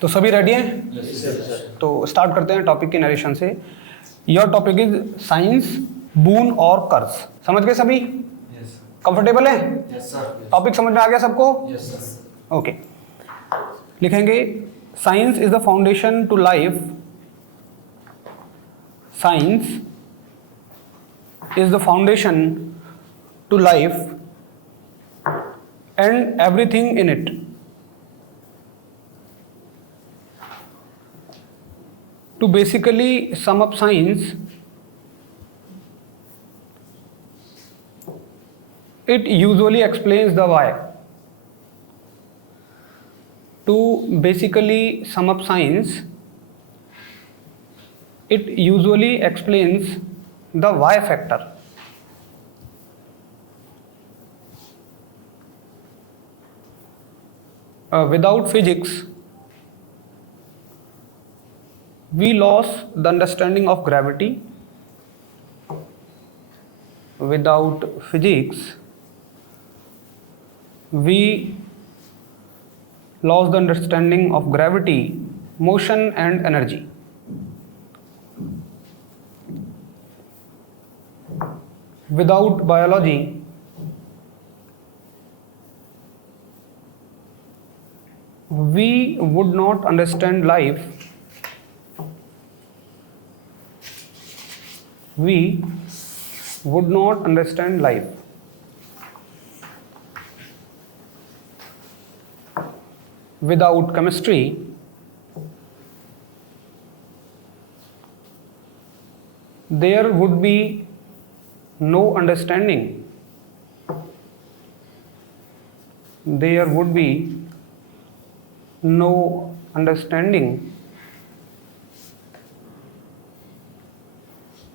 तो सभी रेडी हैं? तो स्टार्ट करते हैं टॉपिक की नरेशन से। योर टॉपिक इज साइंस, बून और कर्ज। समझ गए सभी? कंफर्टेबल है? टॉपिक समझ में आ गया सबको? ओके। लिखेंगे science is the foundation to life. Science is the foundation to life and everything in it. To basically sum up science, it usually explains the why. To basically sum up science, it usually explains the why factor. Without physics, we lost the understanding of gravity. Without physics, we lost the understanding of gravity, motion and energy. Without biology, we would not understand life. We would not understand life. Without chemistry, there would be no understanding. There would be no understanding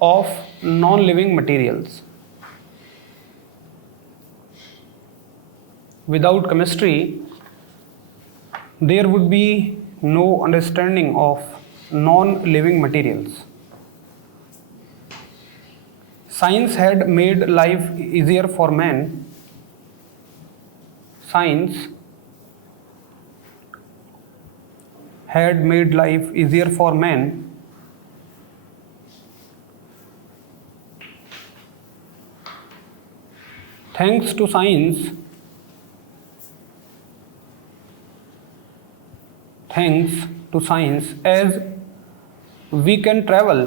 of non-living materials. Without chemistry, there would be no understanding of non-living materials. Science had made life easier for man. Science had made life easier for man. Thanks to science, as we can travel,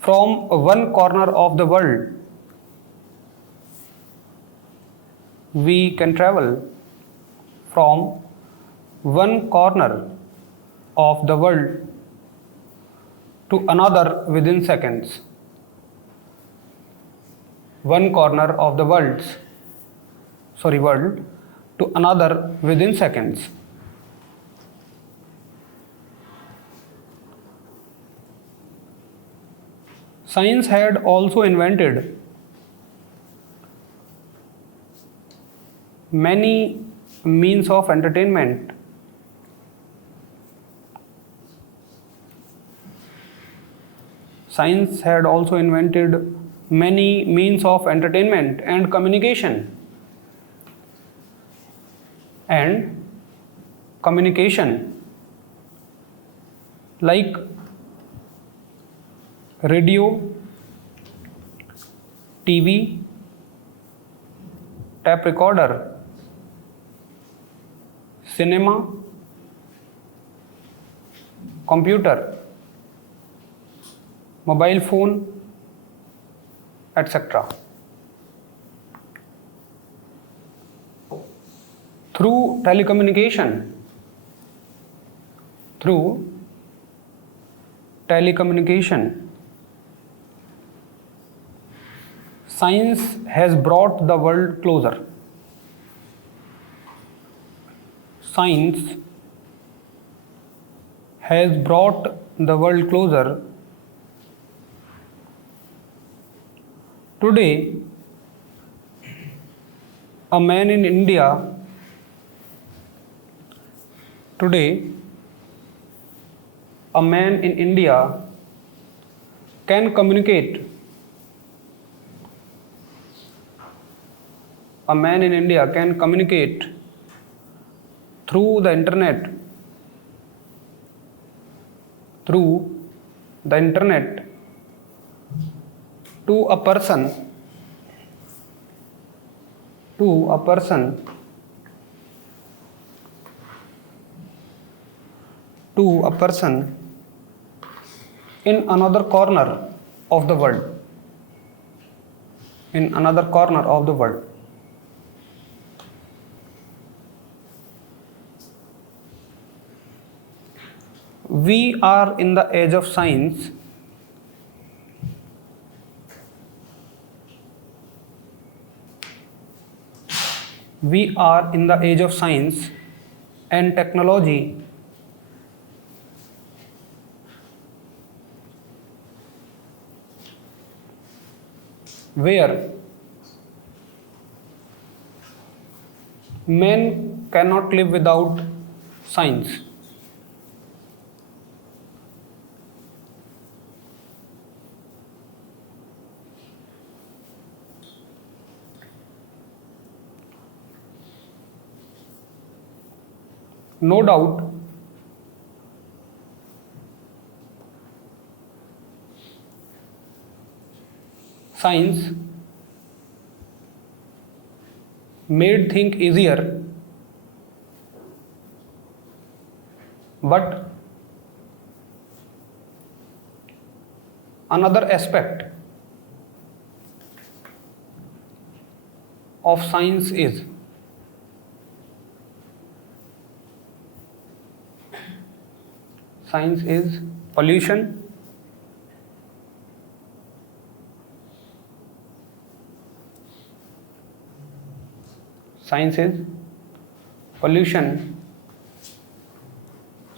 from one corner of the world. We can travel from one corner of the world to another within seconds. One corner of the world to another within seconds. Science had also invented many means of entertainment. Science had also invented many means of entertainment and communication. Like radio, TV, tape recorder, cinema, computer, mobile phone, etc. Through telecommunication, science has brought the world closer. Science has brought the world closer. Today, a man in India can communicate a man in India can communicate through the internet to a person in another corner of the world. We are in the age of science. We are in the age of science and technology where men cannot live without science. No doubt, science made things easier, but another aspect of science is pollution,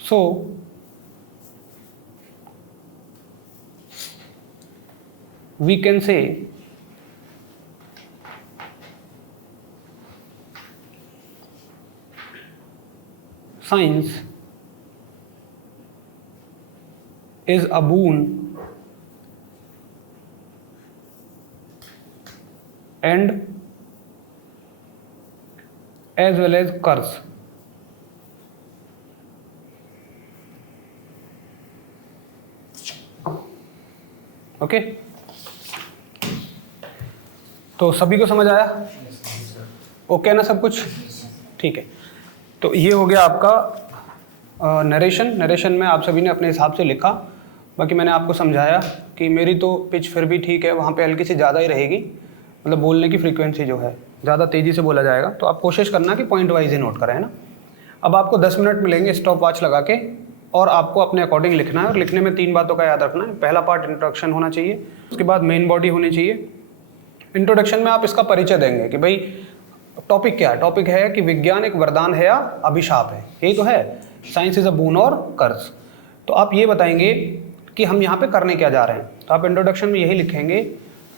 So we can say science is a boon and as well as curse. Okay, तो सभी को समझ आया? Okay ना सब कुछ? ठीक है, तो ये हो गया आपका नरेशन में आप सभी ने अपने हिसाब से लिखा। बाकी मैंने आपको समझाया कि मेरी तो पिच फिर भी ठीक है, वहाँ पे हल्की सी ज़्यादा ही रहेगी, मतलब बोलने की फ्रीक्वेंसी जो है ज़्यादा तेज़ी से बोला जाएगा, तो आप कोशिश करना कि पॉइंट वाइज ही नोट करें, है ना। अब आपको 10 मिनट मिलेंगे स्टॉप वॉच लगा के, और आपको अपने अकॉर्डिंग लिखना है, और लिखने में 3 बातों का याद रखना है। पहला पार्ट इंट्रोडक्शन होना चाहिए, उसके बाद मेन बॉडी होनी चाहिए। इंट्रोडक्शन में आप इसका परिचय देंगे कि भाई टॉपिक क्या है। टॉपिक है कि विज्ञान एक वरदान है या अभिशाप है, यही तो है। साइंस इज अ बून और कर्ज। तो आप ये बताएंगे कि हम यहाँ पे करने क्या जा रहे हैं। तो आप इंट्रोडक्शन में यही लिखेंगे,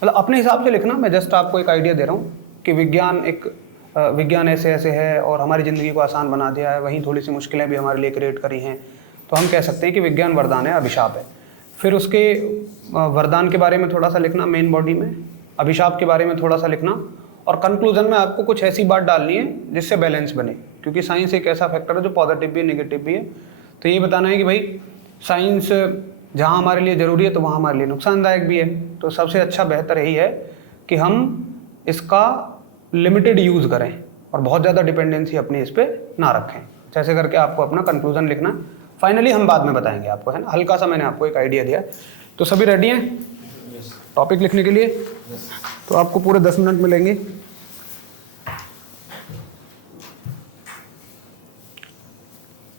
मतलब अपने हिसाब से लिखना, मैं जस्ट आपको एक आइडिया दे रहा हूँ कि विज्ञान ऐसे ऐसे है और हमारी ज़िंदगी को आसान बना दिया है, वहीं थोड़ी सी मुश्किलें भी हमारे लिए क्रिएट करी हैं, तो हम कह सकते हैं कि विज्ञान वरदान है, अभिशाप है। फिर उसके वरदान के बारे में थोड़ा सा लिखना मेन बॉडी में, अभिशाप के बारे में थोड़ा सा लिखना, और कंक्लूजन में आपको कुछ ऐसी बात डालनी है जिससे बैलेंस बने, क्योंकि साइंस एक ऐसा फैक्टर है जो पॉजिटिव भी है नेगेटिव भी है। तो ये बताना है कि भाई साइंस जहाँ हमारे लिए ज़रूरी है तो वहाँ हमारे लिए नुकसानदायक भी है। तो सबसे अच्छा बेहतर यही है कि हम इसका लिमिटेड यूज़ करें और बहुत ज़्यादा डिपेंडेंसी अपनी इस पर ना रखें। जैसे करके आपको अपना कंक्लूजन लिखना, फाइनली हम बाद में बताएंगे आपको, है ना। हल्का सा मैंने आपको एक आइडिया दिया। तो सभी रेडी हैं टॉपिक लिखने के लिए? तो आपको पूरे 10 मिनट मिलेंगे।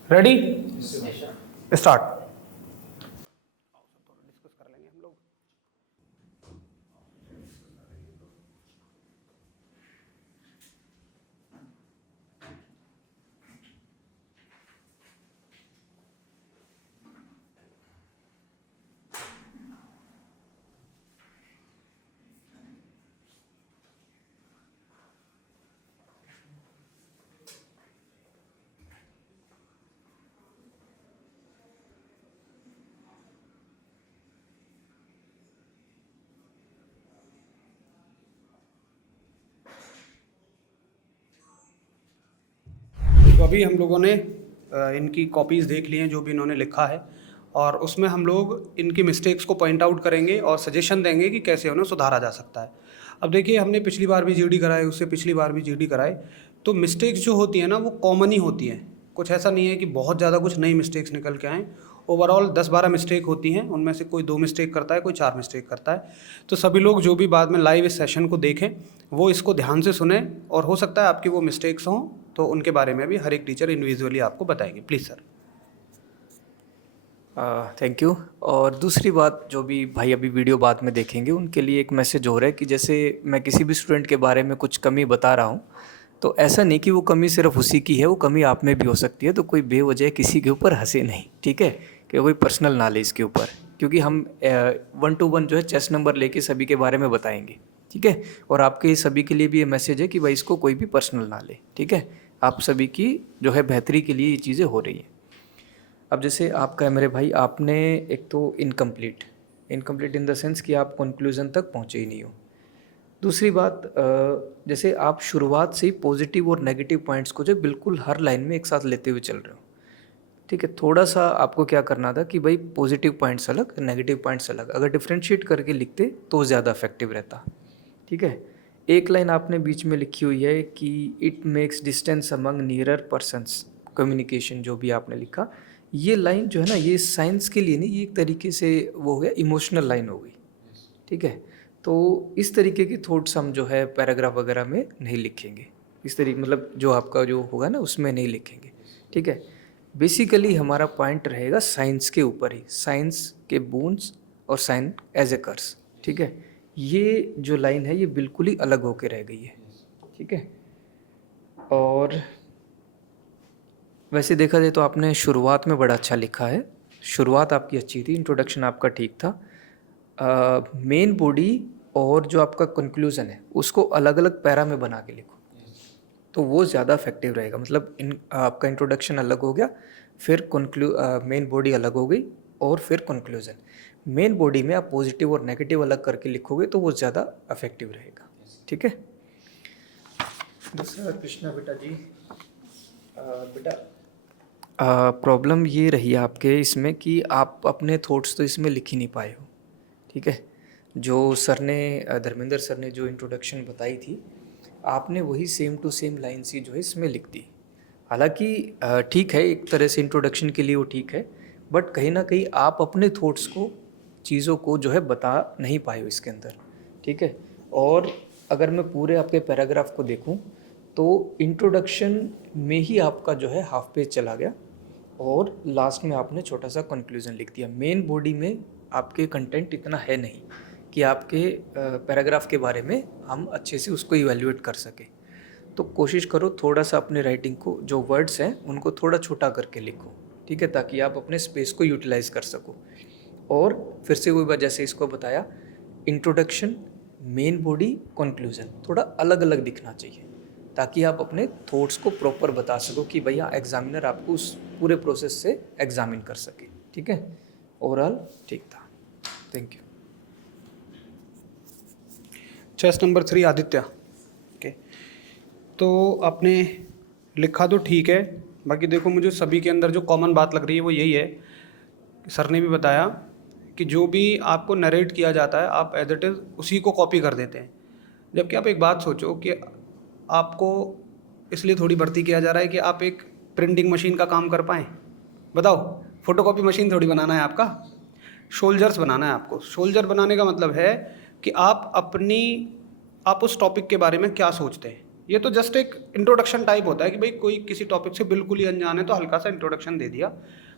रेडी? स्टार्ट। तो अभी हम लोगों ने इनकी कॉपीज़ देख ली हैं जो भी इन्होंने लिखा है, और उसमें हम लोग इनकी मिस्टेक्स को पॉइंट आउट करेंगे और सजेशन देंगे कि कैसे उन्हें सुधारा जा सकता है। अब देखिए, हमने पिछली बार भी जीडी कराए, उससे पिछली बार भी जीडी कराए, तो मिस्टेक्स जो होती हैं ना वो कॉमन ही होती हैं। कुछ ऐसा नहीं है कि बहुत ज़्यादा कुछ नई मिस्टेक्स निकल के आएँ। ओवरऑल 10-12 मिस्टेक होती हैं, उनमें से कोई 2 मिस्टेक करता है, कोई 4 मिस्टेक करता है। तो सभी लोग जो भी बाद में लाइव इस सेशन को देखें वो इसको ध्यान से सुने, और हो सकता है आपकी वो मिस्टेक्स हों तो उनके बारे में भी हर एक टीचर इंडिविजुअली आपको बताएंगे। Please sir. Thank you. और दूसरी बात, जो भी भाई अभी वीडियो बाद में देखेंगे उनके लिए एक मैसेज हो रहा है कि जैसे मैं किसी भी स्टूडेंट के बारे में कुछ कमी बता रहा हूँ, तो ऐसा नहीं कि वो कमी सिर्फ उसी की है, वो कमी आप में भी हो सकती है। तो कोई बेवजह किसी के ऊपर हंसे नहीं, ठीक है, कि कोई पर्सनल ना ले इसके ऊपर, क्योंकि हम 1 to 1 जो है चेस नंबर लेके सभी के बारे में बताएंगे, ठीक है। और आपके सभी के लिए भी ये मैसेज है कि भाई इसको कोई भी पर्सनल ना ले, ठीक है। आप सभी की जो है बेहतरी के लिए ये चीज़ें हो रही हैं। अब जैसे आपका है मेरे भाई, आपने एक तो इनकम्प्लीट इन द सेंस कि आप कंक्लूज़न तक पहुँचे ही नहीं हो। दूसरी बात, जैसे आप शुरुआत से ही पॉजिटिव और नेगेटिव पॉइंट्स को जो बिल्कुल हर लाइन में एक साथ लेते हुए चल रहे हो, ठीक है। थोड़ा सा आपको क्या करना था कि भाई पॉजिटिव पॉइंट्स अलग, नेगेटिव पॉइंट्स अलग, अगर डिफ्रेंशिएट करके लिखते तो ज़्यादा इफेक्टिव रहता, ठीक है। एक लाइन आपने बीच में लिखी हुई है कि it makes distance among nearer persons, communication जो भी आपने लिखा, ये लाइन जो है ना, ये साइंस के लिए नहीं, ये एक तरीके से वो हो गया इमोशनल लाइन हो गई, ठीक है। तो इस तरीके की थॉट्स हम जो है पैराग्राफ वगैरह में नहीं लिखेंगे, इस तरीके मतलब जो आपका जो होगा ना उसमें नहीं लिखेंगे, ठीक है। बेसिकली हमारा पॉइंट रहेगा साइंस के ऊपर ही, साइंस के बून्स और साइन एज ए कर्स, ठीक है। ये जो लाइन है ये बिल्कुल ही अलग होके रह गई है, ठीक है। और वैसे देखा जाए तो आपने शुरुआत में बड़ा अच्छा लिखा है, शुरुआत आपकी अच्छी थी, इंट्रोडक्शन आपका ठीक था। मेन बॉडी और जो आपका कंक्लूज़न है उसको अलग अलग पैरा में बना के लिखो, तो वो ज़्यादा इफेक्टिव रहेगा। मतलब आपका इंट्रोडक्शन अलग हो गया, फिर मेन बॉडी अलग हो गई, और फिर कंक्लूज़न। मेन बॉडी में आप पॉजिटिव और नेगेटिव अलग करके लिखोगे तो वो ज़्यादा इफेक्टिव रहेगा, ठीक है। दूसरा कृष्णा बेटा जी, बेटा प्रॉब्लम ये रही आपके इसमें कि आप अपने थॉट्स तो इसमें लिख ही नहीं पाए हो, ठीक है। जो सर ने धर्मेंद्र सर ने जो इंट्रोडक्शन बताई थी, आपने वही सेम टू सेम लाइन सी जो है इसमें लिख दी। हालांकि ठीक है, एक तरह से इंट्रोडक्शन के लिए वो ठीक है, बट कहीं ना कहीं आप अपने थॉट्स को, चीज़ों को जो है बता नहीं पाए हो इसके अंदर, ठीक है। और अगर मैं पूरे आपके पैराग्राफ को देखूं तो इंट्रोडक्शन में ही आपका जो है हाफ पेज चला गया, और लास्ट में आपने छोटा सा कंक्लूजन लिख दिया। मेन बॉडी में आपके कंटेंट इतना है नहीं कि आपके पैराग्राफ के बारे में हम अच्छे से उसको इवैल्यूएट कर सकें। तो कोशिश करो थोड़ा सा अपने राइटिंग को, जो वर्ड्स हैं उनको थोड़ा छोटा करके लिखो, ठीक है, ताकि आप अपने स्पेस को यूटिलाइज कर सको। और फिर से वही बात, जैसे इसको बताया, इंट्रोडक्शन, मेन बॉडी, कंक्लूजन थोड़ा अलग अलग दिखना चाहिए, ताकि आप अपने थॉट्स को प्रॉपर बता सको कि भैया एग्जामिनर आपको उस पूरे प्रोसेस से एग्जामिन कर सके, ठीक है। ओवरऑल ठीक था, thank you. Chest number 3 Aditya, okay. तो आपने लिखा तो ठीक है, बाकी देखो मुझे सभी के अंदर जो कॉमन बात लग रही है वो यही है, सर ने भी बताया कि जो भी आपको नरेट किया जाता है आप एज इट इज़ उसी को कॉपी कर देते हैं। जबकि आप एक बात सोचो कि आपको इसलिए थोड़ी भर्ती किया जा रहा है कि आप एक प्रिंटिंग मशीन का काम कर पाएँ। बताओ, फोटोकॉपी मशीन थोड़ी बनाना है आपका, सोल्जर्स बनाना है आपको। सोल्जर बनाने का मतलब है कि आप उस टॉपिक के बारे में क्या सोचते हैं। ये तो जस्ट एक इंट्रोडक्शन टाइप होता है कि भाई कोई किसी टॉपिक से बिल्कुल ही अनजान है तो हल्का सा इंट्रोडक्शन दे दिया,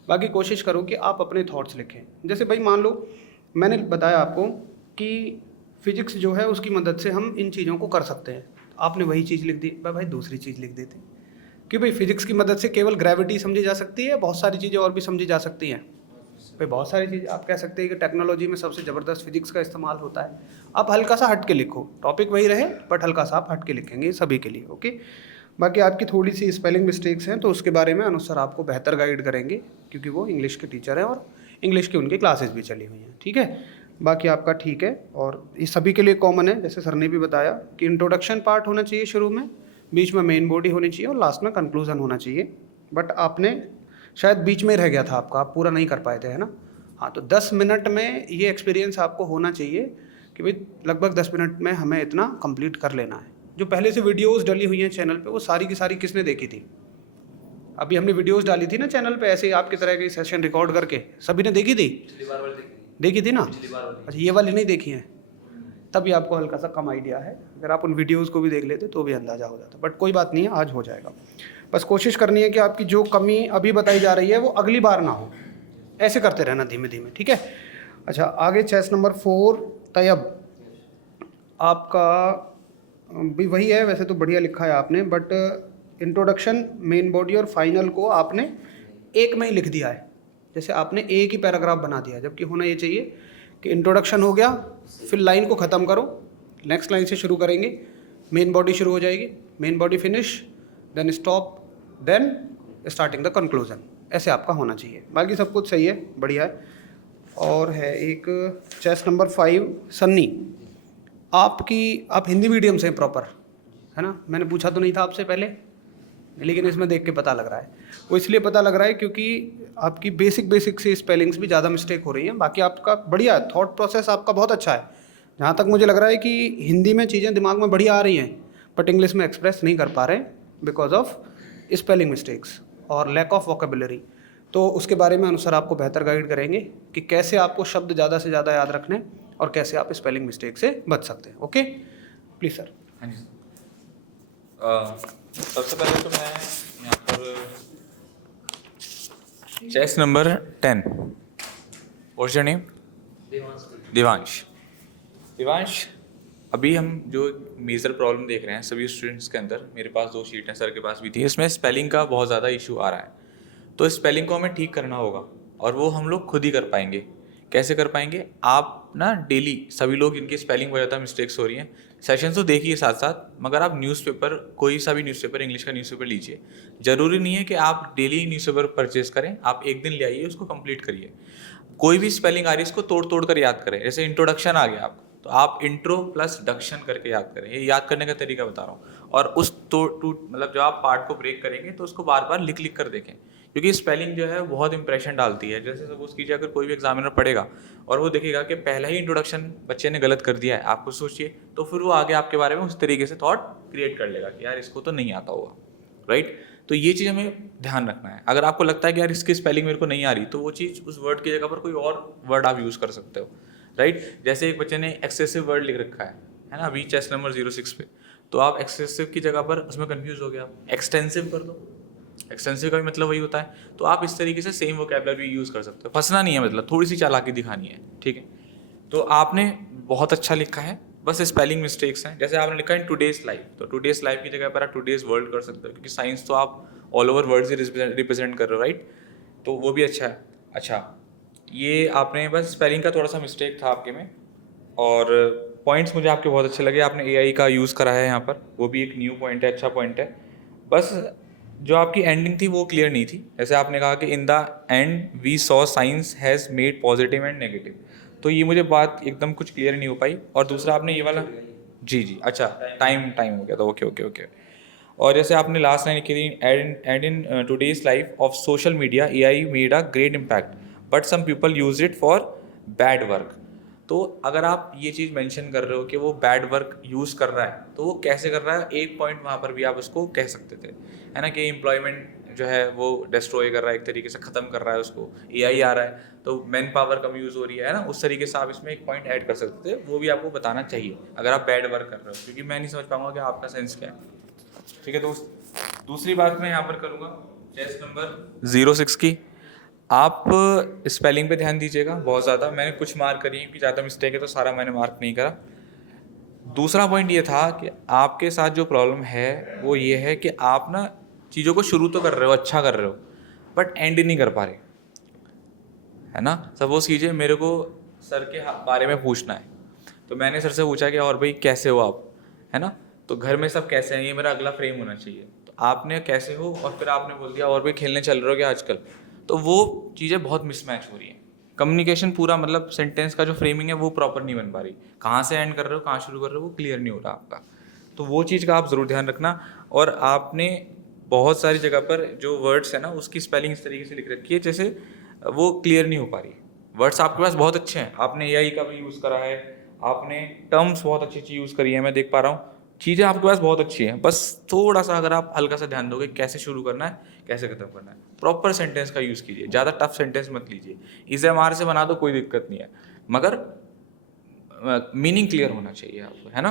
बाकी कोशिश करो कि आप अपने थॉट्स लिखें। जैसे भाई मान लो मैंने बताया आपको कि फिजिक्स जो है उसकी मदद से हम इन चीज़ों को कर सकते हैं, आपने वही चीज़ लिख दी, भाई दूसरी चीज़ लिख देते कि भाई फिजिक्स की मदद से केवल ग्रेविटी समझी जा सकती है, बहुत सारी चीज़ें और भी समझी जा सकती हैं। भाई बहुत सारी चीज़ आप कह सकते हैं कि टेक्नोलॉजी में सबसे ज़बरदस्त फिजिक्स का इस्तेमाल होता है। आप हल्का सा हट के लिखो, टॉपिक वही रहे बट हल्का सा आप हट के लिखेंगे सभी के लिए, ओके। बाकी आपकी थोड़ी सी स्पेलिंग मिस्टेक्स हैं तो उसके बारे में अनुसार आपको बेहतर गाइड करेंगे, क्योंकि वो इंग्लिश के टीचर हैं और इंग्लिश की उनकी क्लासेस भी चली हुई हैं, ठीक है। बाकी आपका ठीक है, और ये सभी के लिए कॉमन है। जैसे सर ने भी बताया कि इंट्रोडक्शन पार्ट होना चाहिए शुरू में, बीच में मेन बॉडी होनी चाहिए और लास्ट में कंक्लूजन होना चाहिए। बट आपने शायद बीच में रह गया था आपका, आप पूरा नहीं कर पाए थे, है ना। हाँ, तो 10 मिनट में ये एक्सपीरियंस आपको होना चाहिए कि भाई लगभग 10 मिनट में हमें इतना कंप्लीट कर लेना है। जो पहले से वीडियोस डली हुई हैं चैनल पे, वो सारी की सारी किसने देखी थी? अभी हमने वीडियोस डाली थी ना चैनल पे, ऐसे ही आपकी तरह की सेशन रिकॉर्ड करके, सभी ने देखी थी? देखी थी ना? अच्छा, ये वाली नहीं देखी है, तभी आपको हल्का सा कम आइडिया है। अगर आप उन वीडियोस को भी देख लेते तो भी अंदाज़ा हो जाता, बट कोई बात नहीं है, आज हो जाएगा। बस कोशिश करनी है कि आपकी जो कमी अभी बताई जा रही है वो अगली बार ना हो, ऐसे करते रहना धीमे धीमे, ठीक है। अच्छा, आगे चेस नंबर 4 तैयब, आपका भी वही है, वैसे तो बढ़िया लिखा है आपने, बट इंट्रोडक्शन, मेन बॉडी और फाइनल को आपने एक में ही लिख दिया है। जैसे आपने एक ही पैराग्राफ बना दिया, जबकि होना ये चाहिए कि इंट्रोडक्शन हो गया, फिर लाइन को ख़त्म करो, नेक्स्ट लाइन से शुरू करेंगे, मेन बॉडी शुरू हो जाएगी, main body finish, then stop, then starting the conclusion, ऐसे आपका होना चाहिए। बाकी सब कुछ सही है, बढ़िया है। और है एक चेस नंबर 5 सन्नी, आप हिंदी मीडियम से हैं प्रॉपर, है ना? मैंने पूछा तो नहीं था आपसे पहले, लेकिन इसमें देख के पता लग रहा है। वो इसलिए पता लग रहा है क्योंकि आपकी बेसिक से स्पेलिंग्स भी ज़्यादा मिस्टेक हो रही हैं। बाकी आपका बढ़िया है, थॉट प्रोसेस आपका बहुत अच्छा है। जहाँ तक मुझे लग रहा है कि हिंदी में चीज़ें दिमाग में बढ़िया आ रही हैं, बट इंग्लिश में एक्सप्रेस नहीं कर पा रहे बिकॉज ऑफ स्पेलिंग मिस्टेक्स और लैक ऑफ वोकेबुलरी। तो उसके बारे में अनुसार आपको बेहतर गाइड करेंगे कि कैसे आपको शब्द ज़्यादा से ज़्यादा याद रखने और कैसे आप स्पेलिंग मिस्टेक से बच सकते हैं। Okay, please sir. हाँ जी। सबसे पहले तो मैं यहाँ पर chest number 10, what's your name? Divansh, अभी हम जो मेजर प्रॉब्लम देख रहे हैं सभी स्टूडेंट्स के अंदर, मेरे पास 2 शीट हैं, सर के पास भी थी, इसमें स्पेलिंग का बहुत ज़्यादा इशू आ रहा है। तो स्पेलिंग को हमें ठीक करना होगा और वो हम लोग खुद ही कर पाएंगे। कैसे कर पाएंगे? आप ना डेली, सभी लोग इनकी स्पेलिंग बहुत ज़्यादा मिस्टेक्स हो रही हैं, सेशंस तो देखिए साथ साथ, मगर आप न्यूज़पेपर, कोई सा भी न्यूज़पेपर, इंग्लिश का न्यूज़पेपर लीजिए। ज़रूरी नहीं है कि आप डेली न्यूज़पेपर परचेज करें, आप एक दिन ले आइए, उसको कंप्लीट करिए। कोई भी स्पेलिंग आ रही है इसको तोड़ तोड़ कर याद करें। जैसे इंट्रोडक्शन आ गया आपको, तो आप इंट्रो प्लस डक्शन करके याद करें। ये याद करने का तरीका बता रहा हूँ। और उस मतलब जब आप पार्ट को ब्रेक करेंगे तो उसको बार बार लिख लिख कर देखें, क्योंकि स्पेलिंग जो है बहुत इंप्रेशन डालती है। जैसे सपोज कीजिए अगर कोई भी एग्जामिनर पढ़ेगा और वो देखेगा कि पहला ही इंट्रोडक्शन बच्चे ने गलत कर दिया है, आपको सोचिए, तो फिर वो आगे आपके बारे में उस तरीके से थॉट क्रिएट कर लेगा कि यार इसको तो नहीं आता होगा, राइट। तो ये चीज़ हमें ध्यान रखना है। अगर आपको लगता है कि यार इसकी स्पेलिंग मेरे को नहीं आ रही, तो वो चीज़, उस वर्ड की जगह पर कोई और वर्ड आप यूज़ कर सकते हो, राइट। जैसे एक बच्चे ने एक्सेसिव वर्ड लिख रखा है ना, अभी चेस नंबर 06 पे, तो आप एक्सेसिव की जगह पर उसमें कंफ्यूज हो गया, एक्सटेंसिव कर दो। एक्सटेंसिव का भी मतलब वही होता है। तो आप इस तरीके से सेम वोकैबुलरी यूज़ कर सकते हो, फंसना नहीं है, मतलब थोड़ी सी चालाकी दिखानी है, ठीक है। तो आपने बहुत अच्छा लिखा है, बस स्पेलिंग मिस्टेक्स हैं। जैसे आपने लिखा है इन टुडेज लाइफ, तो टुडेज लाइफ की जगह पर आप टुडेज वर्ल्ड कर सकते हो, क्योंकि साइंस तो आप ऑल ओवर वर्ल्ड से रिप्रेजेंट कर रहे हो, राइट। तो वो भी अच्छा है। अच्छा, ये आपने बस स्पेलिंग का थोड़ा सा मिस्टेक था आपके में, और पॉइंट्स मुझे आपके बहुत अच्छे लगे। आपने AI का यूज़ करा है यहाँ पर, वो भी एक न्यू पॉइंट है, अच्छा पॉइंट है। बस जो आपकी एंडिंग थी वो क्लियर नहीं थी। जैसे आपने कहा कि in the end we saw science has made positive and negative, तो ये मुझे बात एकदम कुछ क्लियर नहीं हो पाई। और दूसरा आपने ये वाला, जी, अच्छा, टाइम हो गया था, ओके। और जैसे आपने लास्ट लाइन लिखी थी, and in today's life of social media AI made a great impact but some people use it for bad work. तो अगर आप ये चीज़ मेंशन कर रहे हो कि वो बैड वर्क यूज़ कर रहा है, तो वो कैसे कर रहा है, एक पॉइंट वहाँ पर भी आप उसको कह सकते थे, है ना, कि एम्प्लॉयमेंट जो है वो डिस्ट्रॉय कर रहा है, एक तरीके से ख़त्म कर रहा है उसको, AI आ रहा है तो मैन पावर कम यूज़ हो रही है ना, उस तरीके से आप इसमें एक पॉइंट ऐड कर सकते थे। वो भी आपको बताना चाहिए अगर आप बैड वर्क कर रहे हो, क्योंकि मैं नहीं समझ पाऊंगा कि आपका सेंस क्या है, ठीक है दोस्त। दूसरी बात मैं यहाँ पर करूँगा चेस नंबर 06 की, आप स्पेलिंग पे ध्यान दीजिएगा बहुत ज़्यादा। मैंने कुछ मार्क करी है कि ज़्यादा मिस्टेक है तो सारा मैंने मार्क नहीं करा। दूसरा पॉइंट ये था कि आपके साथ जो प्रॉब्लम है वो ये है कि आप ना चीज़ों को शुरू तो कर रहे हो, अच्छा कर रहे हो, बट एंड नहीं कर पा रहे, है ना। सपोज कीजिए मेरे को सर के बारे में पूछना है, तो मैंने सर से पूछा कि और भाई कैसे हो आप, है ना, तो घर में सब कैसे हैं, ये मेरा अगला फ्रेम होना चाहिए। तो आपने कैसे हो और फिर आपने बोल दिया और भाई खेलने चल रहे हो क्या आजकल, तो वो चीज़ें बहुत मिसमैच हो रही हैं। कम्युनिकेशन पूरा, मतलब सेंटेंस का जो फ्रेमिंग है वो प्रॉपर नहीं बन पा रही, कहाँ से एंड कर रहे हो, कहाँ शुरू कर रहे हो, वो क्लियर नहीं हो रहा आपका। तो वो चीज़ का आप ज़रूर ध्यान रखना। और आपने बहुत सारी जगह पर जो वर्ड्स है ना उसकी स्पेलिंग इस तरीके से लिख रखी है जैसे वो क्लियर नहीं हो पा रही। वर्ड्स आपके पास बहुत अच्छे हैं, आपने एआई का भी यूज़ करा है, आपने टर्म्स बहुत अच्छी अच्छी यूज़ करी है, मैं देख पा रहा हूँ चीज़ें आपके पास बहुत अच्छी हैं। बस थोड़ा सा अगर आप हल्का सा ध्यान दोगे कैसे शुरू करना है कैसे ख़त्म करना है, प्रॉपर सेंटेंस का यूज़ कीजिए, ज़्यादा टफ सेंटेंस मत लीजिए। इसे हमारे से बना दो कोई दिक्कत नहीं है, मगर मीनिंग क्लियर होना चाहिए आपको, है ना,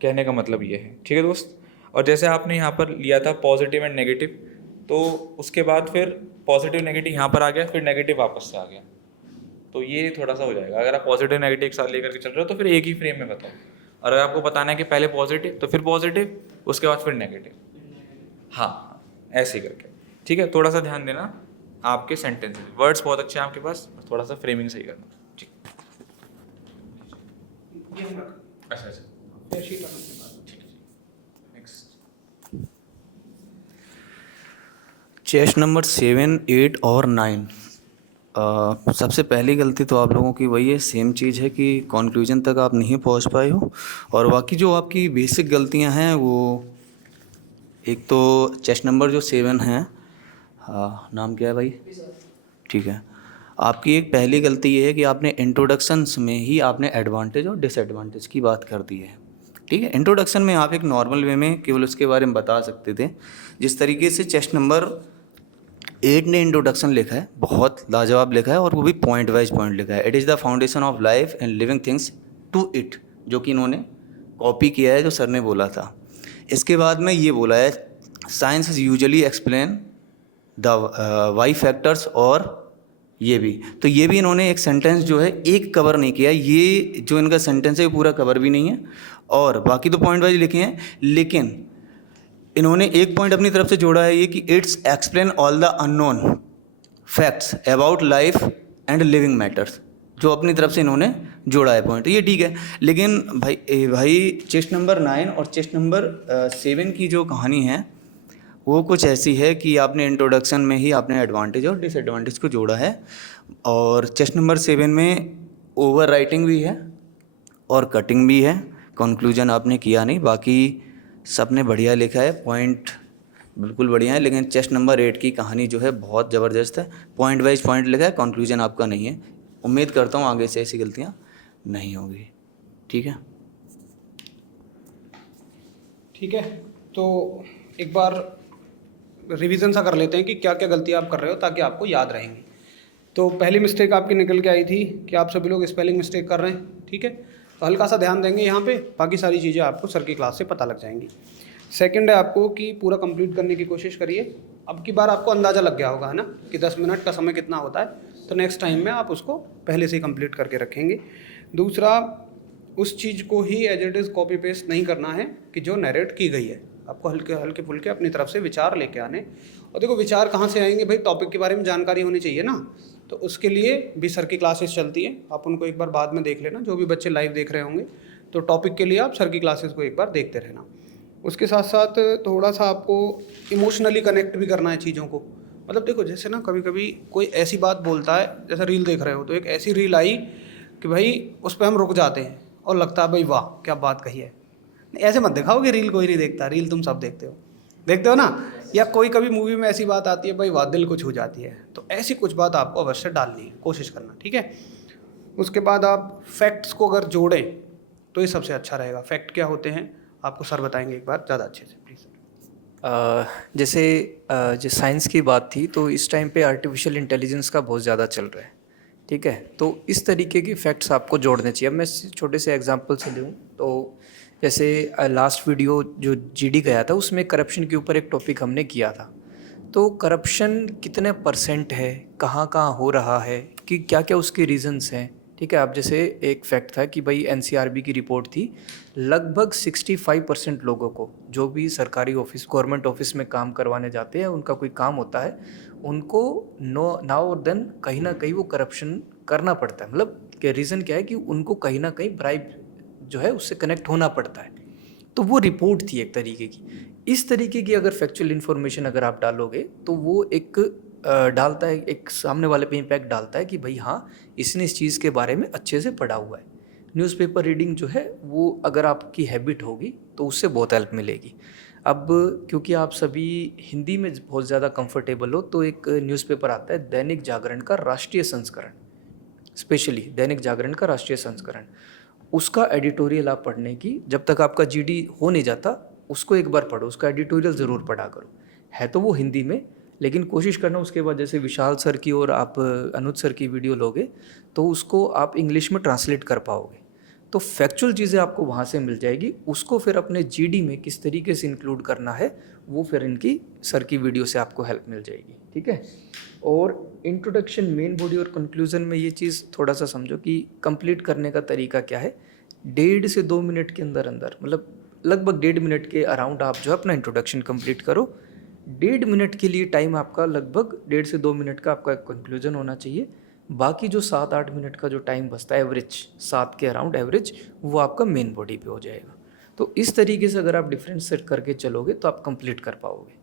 कहने का मतलब ये है। ठीक है दोस्त। और जैसे आपने यहाँ पर लिया था पॉजिटिव एंड नेगेटिव, तो उसके बाद फिर पॉजिटिव नेगेटिव यहाँ पर आ गया, फिर नेगेटिव वापस से आ गया, तो ये थोड़ा सा हो जाएगा। अगर आप पॉजिटिव नेगेटिव एक साथ लेकर के चल रहे हो तो फिर एक ही फ्रेम में बताओ, और अगर आपको बताना है कि पहले पॉजिटिव तो फिर पॉजिटिव उसके बाद फिर नेगेटिव, हाँ ऐसे ही करके। ठीक है, थोड़ा सा ध्यान देना आपके सेंटेंस, वर्ड्स बहुत अच्छे हैं आपके पास, थोड़ा सा फ्रेमिंग सही करना। ठीक, अच्छा अच्छा, नेक्स्ट। चेस्ट नंबर 7, 8 और 9। सबसे पहली गलती तो आप लोगों की वही है, सेम चीज़ है कि कंक्लूजन तक आप नहीं पहुंच पाए हो। और बाकी जो आपकी बेसिक गलतियां हैं वो, एक तो चेस्ट नंबर जो 7 है, नाम क्या है भाई? ठीक है, आपकी एक पहली गलती ये है कि आपने इंट्रोडक्शंस में ही आपने एडवांटेज और डिसएडवांटेज की बात कर दी है। ठीक है, इंट्रोडक्शन में आप एक नॉर्मल वे में केवल उसके बारे में बता सकते थे। जिस तरीके से चेस्ट नंबर 8 ने इंट्रोडक्शन लिखा है, बहुत लाजवाब लिखा है, और वो भी पॉइंट वाइज पॉइंट लिखा है। It is the foundation of life and living things to it, जो कि इन्होंने कॉपी किया है, जो सर ने बोला था। इसके बाद में ये बोला है, science is usually explain the why factors, और ये भी, तो ये भी इन्होंने एक सेंटेंस जो है एक कवर नहीं किया। ये जो इनका सेंटेंस है वो पूरा कवर भी नहीं है, और बाकी तो पॉइंट वाइज लिखे हैं, लेकिन इन्होंने एक पॉइंट अपनी तरफ से जोड़ा है ये कि it's explain all the unknown facts about life and living matters, जो अपनी तरफ से इन्होंने जोड़ा है पॉइंट, ये ठीक है। लेकिन भाई चेस्ट नंबर 9 और चेस्ट नंबर 7 की जो कहानी है वो कुछ ऐसी है कि आपने इंट्रोडक्शन में ही आपने एडवांटेज और डिसएडवांटेज को जोड़ा है, और चेस्ट नंबर 7 में ओवर राइटिंग भी है और कटिंग भी है, कंक्लूजन आपने किया नहीं। बाकी सबने बढ़िया लिखा है, पॉइंट बिल्कुल बढ़िया है, लेकिन चेस्ट नंबर 8 की कहानी जो है बहुत ज़बरदस्त है, पॉइंट वाइज पॉइंट लिखा है, कंक्लूजन आपका नहीं है। उम्मीद करता हूँ आगे से ऐसी गलतियाँ नहीं होगी। ठीक है, ठीक है, तो एक बार रिवीजन सा कर लेते हैं कि क्या क्या गलती आप कर रहे हो ताकि आपको याद रहेंगी। तो पहली मिस्टेक आपकी निकल के आई थी कि आप सभी लोग स्पेलिंग मिस्टेक कर रहे हैं। ठीक है, तो हल्का सा ध्यान देंगे यहाँ पे, बाकी सारी चीज़ें आपको सर की क्लास से पता लग जाएंगी। सेकंड है आपको कि पूरा कंप्लीट करने की कोशिश करिए। अब की बार आपको अंदाज़ा लग गया होगा, है ना, कि 10 मिनट का समय कितना होता है, तो नेक्स्ट टाइम में आप उसको पहले से ही कंप्लीट करके रखेंगे। दूसरा, उस चीज़ को ही as it is copy paste नहीं करना है कि जो नरेट की गई है, आपको हल्के हल्के फुल्के अपनी तरफ से विचार लेके आने। और देखो विचार कहाँ से आएंगे भाई, टॉपिक के बारे में जानकारी होनी चाहिए ना, तो उसके लिए भी सर की क्लासेस चलती हैं, आप उनको एक बार बाद में देख लेना, जो भी बच्चे लाइव देख रहे होंगे, तो टॉपिक के लिए आप सर की क्लासेस को एक बार देखते रहना। उसके साथ साथ थोड़ा सा आपको इमोशनली कनेक्ट भी करना है चीज़ों को। मतलब देखो, जैसे ना कभी कभी कोई ऐसी बात बोलता है, जैसे रील देख रहे हो तो एक ऐसी रील आई कि भाई उस पर हम रुक जाते हैं और लगता है भाई वाह क्या बात कही है। ऐसे मत दिखाओ कि रील कोई नहीं देखता, रील तुम सब देखते हो ना। या कोई कभी मूवी में ऐसी बात आती है भाई वाह दिल को छू जाती है, तो ऐसी कुछ बात आपको अवश्य डालनी है, कोशिश करना। ठीक है, उसके बाद आप फैक्ट्स को अगर जोड़ें तो ये सबसे अच्छा रहेगा। फैक्ट क्या होते हैं आपको सर बताएंगे एक बार ज़्यादा अच्छे से, प्लीज़। जैसे जो साइंस की बात थी, तो इस टाइम पे आर्टिफिशियल इंटेलिजेंस का बहुत ज़्यादा चल रहा है। ठीक है, तो इस तरीके की फैक्ट्स आपको जोड़ने चाहिए। अब मैं छोटे से एग्जांपल से लूँ तो जैसे लास्ट वीडियो जो जीडी गया था उसमें करप्शन के ऊपर एक टॉपिक हमने किया था। तो करप्शन कितने परसेंट है, कहाँ कहाँ हो रहा है, कि क्या क्या उसके रीजंस हैं। ठीक है, अब जैसे एक फैक्ट था कि भाई एनसीआरबी की रिपोर्ट थी, लगभग 65% लोगों को जो भी सरकारी ऑफिस गवर्नमेंट ऑफिस में काम करवाने जाते हैं, उनका कोई काम होता है, उनको नाउ और देन कहीं ना कहीं वो करप्शन करना पड़ता है। मतलब कि रीज़न क्या है कि उनको कहीं ना कहीं ब्राइब जो है उससे कनेक्ट होना पड़ता है। तो वो रिपोर्ट थी एक तरीके की। इस तरीके की अगर फैक्चुअल इन्फॉर्मेशन अगर आप डालोगे तो वो एक डालता है, एक सामने वाले पे इम्पैक्ट डालता है कि भाई हाँ इसने इस चीज़ के बारे में अच्छे से पढ़ा हुआ है। न्यूज़पेपर रीडिंग जो है वो अगर आपकी हैबिट होगी तो उससे बहुत हेल्प मिलेगी। अब क्योंकि आप सभी हिंदी में बहुत ज़्यादा कंफर्टेबल हो, तो एक न्यूज़पेपर आता है दैनिक जागरण का राष्ट्रीय संस्करण, स्पेशली दैनिक जागरण का राष्ट्रीय संस्करण, उसका एडिटोरियल आप पढ़ने की, जब तक आपका जीडी हो नहीं जाता उसको एक बार पढ़ो, उसका एडिटोरियल ज़रूर पढ़ा करो। है तो वो हिंदी में, लेकिन कोशिश करना उसके बाद जैसे विशाल सर की और आप अनुज सर की वीडियो लोगे तो उसको आप इंग्लिश में ट्रांसलेट कर पाओगे, तो फैक्चुअल चीज़ें आपको वहाँ से मिल जाएगी। उसको फिर अपने जीडी में किस तरीके से इंक्लूड करना है वो फिर इनकी सर की वीडियो से आपको हेल्प मिल जाएगी, ठीक है। और इंट्रोडक्शन, मेन बॉडी और कंक्लूजन में ये चीज़ थोड़ा सा समझो कि कंप्लीट करने का तरीका क्या है। 1.5 से 2 मिनट के अंदर अंदर, मतलब लगभग 1.5 मिनट के अराउंड आप जो है अपना इंट्रोडक्शन कंप्लीट करो। 1.5 मिनट के लिए टाइम आपका लगभग 1.5 से 2 मिनट का आपका कंक्लूजन होना चाहिए। बाकी जो 7-8 मिनट का जो टाइम बचता है एवरेज, 7 के अराउंड एवरेज, वो आपका मेन बॉडी पे हो जाएगा। तो इस तरीके से अगर आप डिफरेंस सेट करके चलोगे तो आप कंप्लीट कर पाओगे।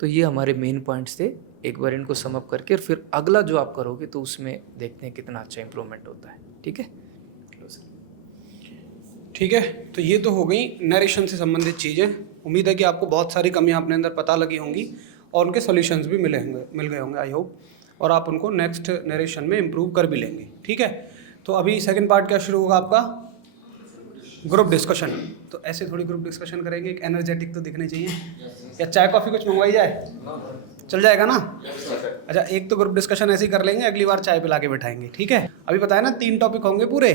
तो ये हमारे मेन पॉइंट्स थे, एक बार इनको सम अप करके और फिर अगला जो आप करोगे तो उसमें देखते हैं कितना अच्छा इंप्रूवमेंट होता है, ठीक है। ठीक है, तो ये तो हो गई नरेशन से संबंधित चीज़ें। उम्मीद है कि आपको बहुत सारी कमियां अपने अंदर पता लगी होंगी और उनके सॉल्यूशंस भी मिल गए होंगे आई होप, और आप उनको नेक्स्ट नरेशन में इम्प्रूव कर भी लेंगे, ठीक है। तो अभी सेकंड पार्ट क्या शुरू होगा आपका, ग्रुप डिस्कशन। तो ऐसे थोड़ी ग्रुप डिस्कशन करेंगे, एक एनर्जेटिक तो दिखनी चाहिए। या चाय कॉफ़ी कुछ मंगवाई जाए, चल जाएगा ना। अच्छा, एक तो ग्रुप डिस्कशन ऐसे ही कर लेंगे, अगली बार चाय पिला के बैठाएंगे, ठीक है। अभी बताया ना 3 टॉपिक होंगे पूरे।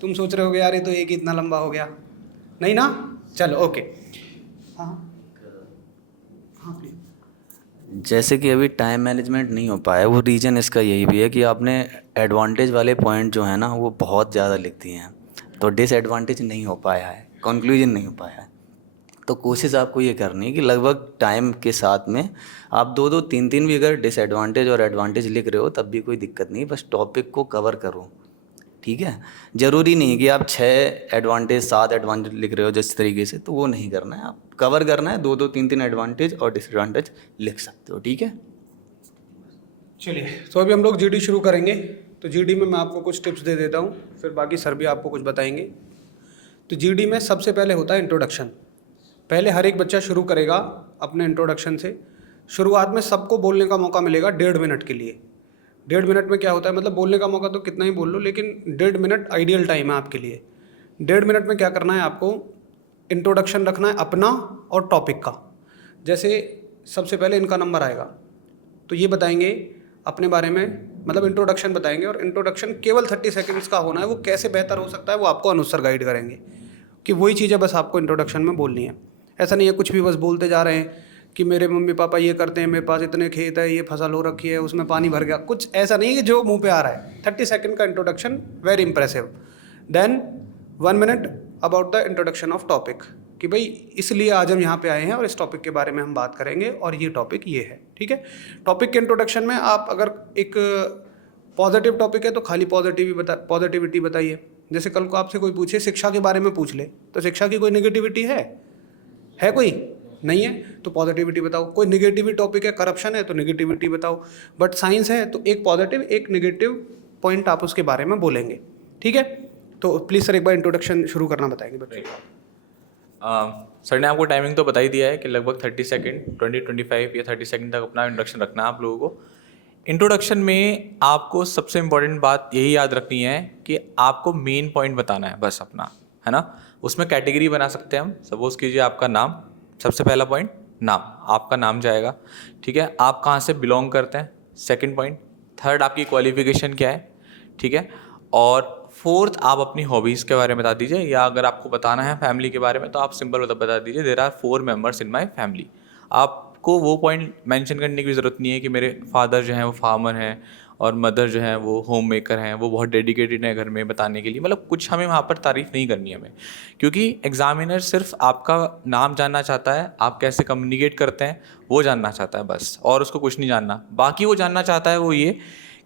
तुम सोच रहे होगे यार ये तो एक ही इतना लंबा हो गया, नहीं ना, चलो ओके। हाँ हाँ प्लीज। जैसे कि अभी टाइम मैनेजमेंट नहीं हो पाया, वो रीज़न इसका यही भी है कि आपने एडवांटेज वाले पॉइंट जो है ना वो बहुत ज़्यादा लिख दिए हैं, तो डिसएडवांटेज नहीं हो पाया है, कंक्लूजन नहीं हो पाया है। तो कोशिश आपको ये करनी है कि लगभग टाइम के साथ में आप 2-2, 3-3 भी अगर डिसएडवांटेज और एडवांटेज लिख रहे हो तब भी कोई दिक्कत नहीं, बस टॉपिक को कवर करो, ठीक है। ज़रूरी नहीं है कि आप 6 एडवांटेज 7 एडवांटेज लिख रहे हो जिस तरीके से, तो वो नहीं करना है, आप कवर करना है 2-2, 3-3 एडवांटेज और डिसएडवांटेज लिख सकते हो, ठीक है। चलिए, तो अभी हम लोग जीडी शुरू करेंगे। तो जीडी में मैं आपको कुछ टिप्स दे देता हूँ, फिर बाकी सर भी आपको कुछ बताएंगे। तो जीडी में सबसे पहले होता है इंट्रोडक्शन। पहले हर एक बच्चा शुरू करेगा अपने इंट्रोडक्शन से। शुरुआत में सबको बोलने का मौका मिलेगा 1.5 मिनट के लिए। 1.5 मिनट में क्या होता है, मतलब बोलने का मौका तो कितना ही बोल लो, लेकिन 1.5 मिनट आइडियल टाइम है आपके लिए। 1.5 मिनट में क्या करना है आपको, इंट्रोडक्शन रखना है अपना और टॉपिक का। जैसे सबसे पहले इनका नंबर आएगा तो ये बताएंगे अपने बारे में, मतलब इंट्रोडक्शन बताएंगे, और इंट्रोडक्शन केवल 30 सेकंड्स का होना है। वो कैसे बेहतर हो सकता है वो आपको अनुज सर गाइड करेंगे, कि वही चीज़ें बस आपको इंट्रोडक्शन में बोलनी है। ऐसा नहीं है कुछ भी बस बोलते जा रहे हैं कि मेरे मम्मी पापा ये करते हैं, मेरे पास इतने खेत है, ये फसल हो रखी है, उसमें पानी भर गया, कुछ ऐसा नहीं है कि जो मुंह पे आ रहा है। 30 सेकंड का introduction, very impressive. Then 1 minute about the introduction of topic, कि भाई इसलिए आज हम यहाँ पे आए हैं और इस टॉपिक के बारे में हम बात करेंगे और ये टॉपिक ये है, ठीक है। टॉपिक के इंट्रोडक्शन में आप अगर एक पॉजिटिव टॉपिक है तो खाली पॉजिटिविटी बताइए। जैसे कल को आपसे कोई पूछे शिक्षा के बारे में पूछ ले, तो शिक्षा की कोई नेगेटिविटी है कोई नहीं है, तो पॉजिटिविटी बताओ। कोई नेगेटिव टॉपिक है, करप्शन है, तो नेगेटिविटी बताओ। बट साइंस है तो एक पॉजिटिव एक नेगेटिव पॉइंट आप उसके बारे में बोलेंगे, ठीक है। तो प्लीज़ सर एक बार इंट्रोडक्शन शुरू करना बताएंगे बच्चों को। सर ने आपको टाइमिंग तो बता ही दिया है कि लगभग 30 सेकंड, 20-25 या 30 सेकंड तक अपना इंट्रोडक्शन रखना है आप लोगों को। इंट्रोडक्शन में आपको सबसे इम्पोर्टेंट बात यही याद रखनी है कि आपको मेन पॉइंट बताना है बस अपना, है ना। उसमें कैटेगरी बना सकते हैं हम। सपोज कीजिए आपका नाम, सबसे पहला पॉइंट नाम, आपका नाम जाएगा, ठीक है। आप कहाँ से बिलोंग करते हैं, सेकंड पॉइंट। थर्ड आपकी क्वालिफिकेशन क्या है, ठीक है। और फोर्थ आप अपनी हॉबीज़ के बारे में बता दीजिए, या अगर आपको बताना है फैमिली के बारे में तो आप सिंपल बता दीजिए there are 4 members in my family. आपको वो पॉइंट मेंशन करने की ज़रूरत नहीं है कि मेरे फादर जो हैं वो फार्मर हैं और मदर जो हैं वो होम मेकर हैं, वो बहुत डेडिकेटेड हैं घर में बताने के लिए। मतलब कुछ हमें वहाँ पर तारीफ़ नहीं करनी है हमें, क्योंकि एग्जामिनर सिर्फ आपका नाम जानना चाहता है, आप कैसे कम्युनिकेट करते हैं वो जानना चाहता है बस, और उसको कुछ नहीं जानना। बाकी वो जानना चाहता है वो ये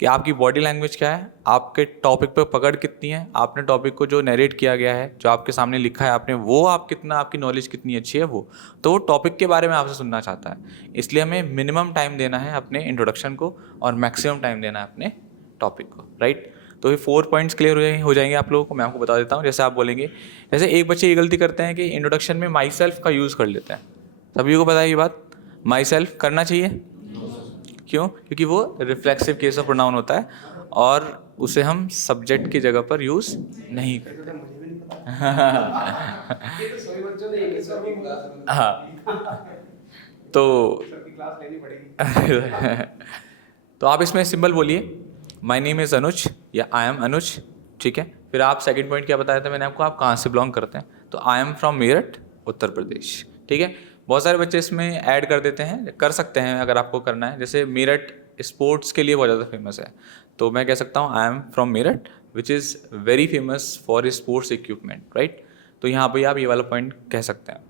कि आपकी बॉडी लैंग्वेज क्या है, आपके टॉपिक पर पकड़ कितनी है, आपने टॉपिक को जो नरेट किया गया है, जो आपके सामने लिखा है आपने, वो आप कितना, आपकी नॉलेज कितनी अच्छी है वो। तो वो टॉपिक के बारे में आपसे सुनना चाहता है। इसलिए हमें मिनिमम टाइम देना है अपने इंट्रोडक्शन को और मैक्सिमम टाइम देना है अपने टॉपिक को, राइट। तो ये 4 पॉइंट्स क्लियर हो जाएंगे आप लोगों को। मैं आपको बता देता हूँ। जैसे आप बोलेंगे, जैसे एक बच्चे ये गलती करते हैं कि इंट्रोडक्शन में माई सेल्फ का यूज़ कर लेते हैं। सभी को पता है ये बात, माई सेल्फ करना चाहिए। क्यों? क्योंकि वो रिफ्लेक्सिव केस ऑफ प्रोनाउन होता है और उसे हम सब्जेक्ट की जगह पर यूज़ नहीं करते। हाँ, तो तो आप इसमें सिंबल बोलिए, माई नेम इज़ अनुज या आई एम अनुज, ठीक है। फिर आप सेकंड पॉइंट क्या बताया था मैंने आपको, आप कहाँ से बिलोंग करते हैं, तो आई एम फ्रॉम मेरठ, उत्तर प्रदेश, ठीक है। बहुत सारे बच्चे इसमें ऐड कर देते हैं, कर सकते हैं अगर आपको करना है। जैसे मेरठ स्पोर्ट्स के लिए बहुत ज़्यादा फेमस है, तो मैं कह सकता हूँ आई am from Meerut which is very famous for sports equipment, right. तो यहाँ पर आप ये वाला पॉइंट कह सकते हैं।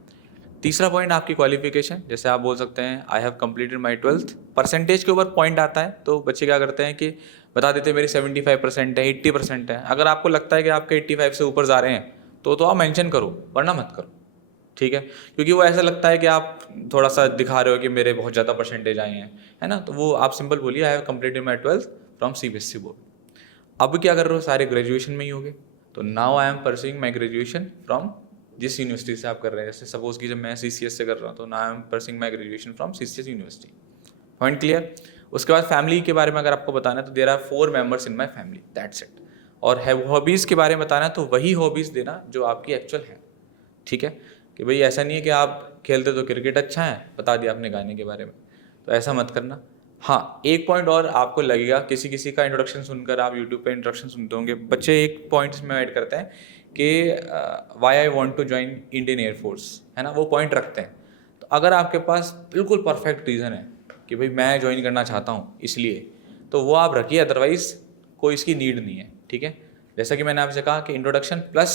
तीसरा पॉइंट आपकी क्वालिफिकेशन, जैसे आप बोल सकते हैं I have completed my 12th। Percentage के ऊपर पॉइंट आता है, तो बच्चे क्या करते हैं कि बता देते हैं मेरी 75% है, 80% है। अगर आपको लगता है कि आपके 85 से ऊपर जा रहे हैं तो आप मेंशन करो, वरना मत करो, ठीक है। क्योंकि वो ऐसा लगता है कि आप थोड़ा सा दिखा रहे हो कि मेरे बहुत ज़्यादा परसेंटेज आए हैं, है ना। तो वो आप सिंपल बोलिए I have completed my 12th from CBSE board. अब क्या कर रहे हो, सारे ग्रेजुएशन में ही हो गए, तो now I am pursuing my graduation from जिस यूनिवर्सिटी से आप कर रहे हैं। जैसे सपोज कि जब मैं CCS से कर रहा हूँ, तो now I am pursuing my graduation from CCS university. Point clear. उसके बाद फैमिली के बारे में अगर आपको बताना है तो there are 4 members in my family, that's it. और हॉबीज़ के बारे में बताना है तो वही हॉबीज़ देना जो आपकी एक्चुअल है, ठीक है। कि भाई ऐसा नहीं है कि आप खेलते तो क्रिकेट अच्छा है, बता दिया आपने गाने के बारे में, तो ऐसा मत करना। हाँ, एक पॉइंट और आपको लगेगा, किसी का इंट्रोडक्शन सुनकर आप यूट्यूब पे इंट्रोडक्शन सुनते होंगे, बच्चे एक पॉइंट इसमें ऐड करते हैं कि why I want to join Indian air force, है ना, वो पॉइंट रखते हैं। तो अगर आपके पास बिल्कुल परफेक्ट रीज़न है कि भाई मैं ज्वाइन करना चाहता हूँ इसलिए, तो वो आप रखिए, अदरवाइज़ कोई इसकी नीड नहीं है, ठीक है। जैसा कि मैंने आपसे कहा कि इंट्रोडक्शन प्लस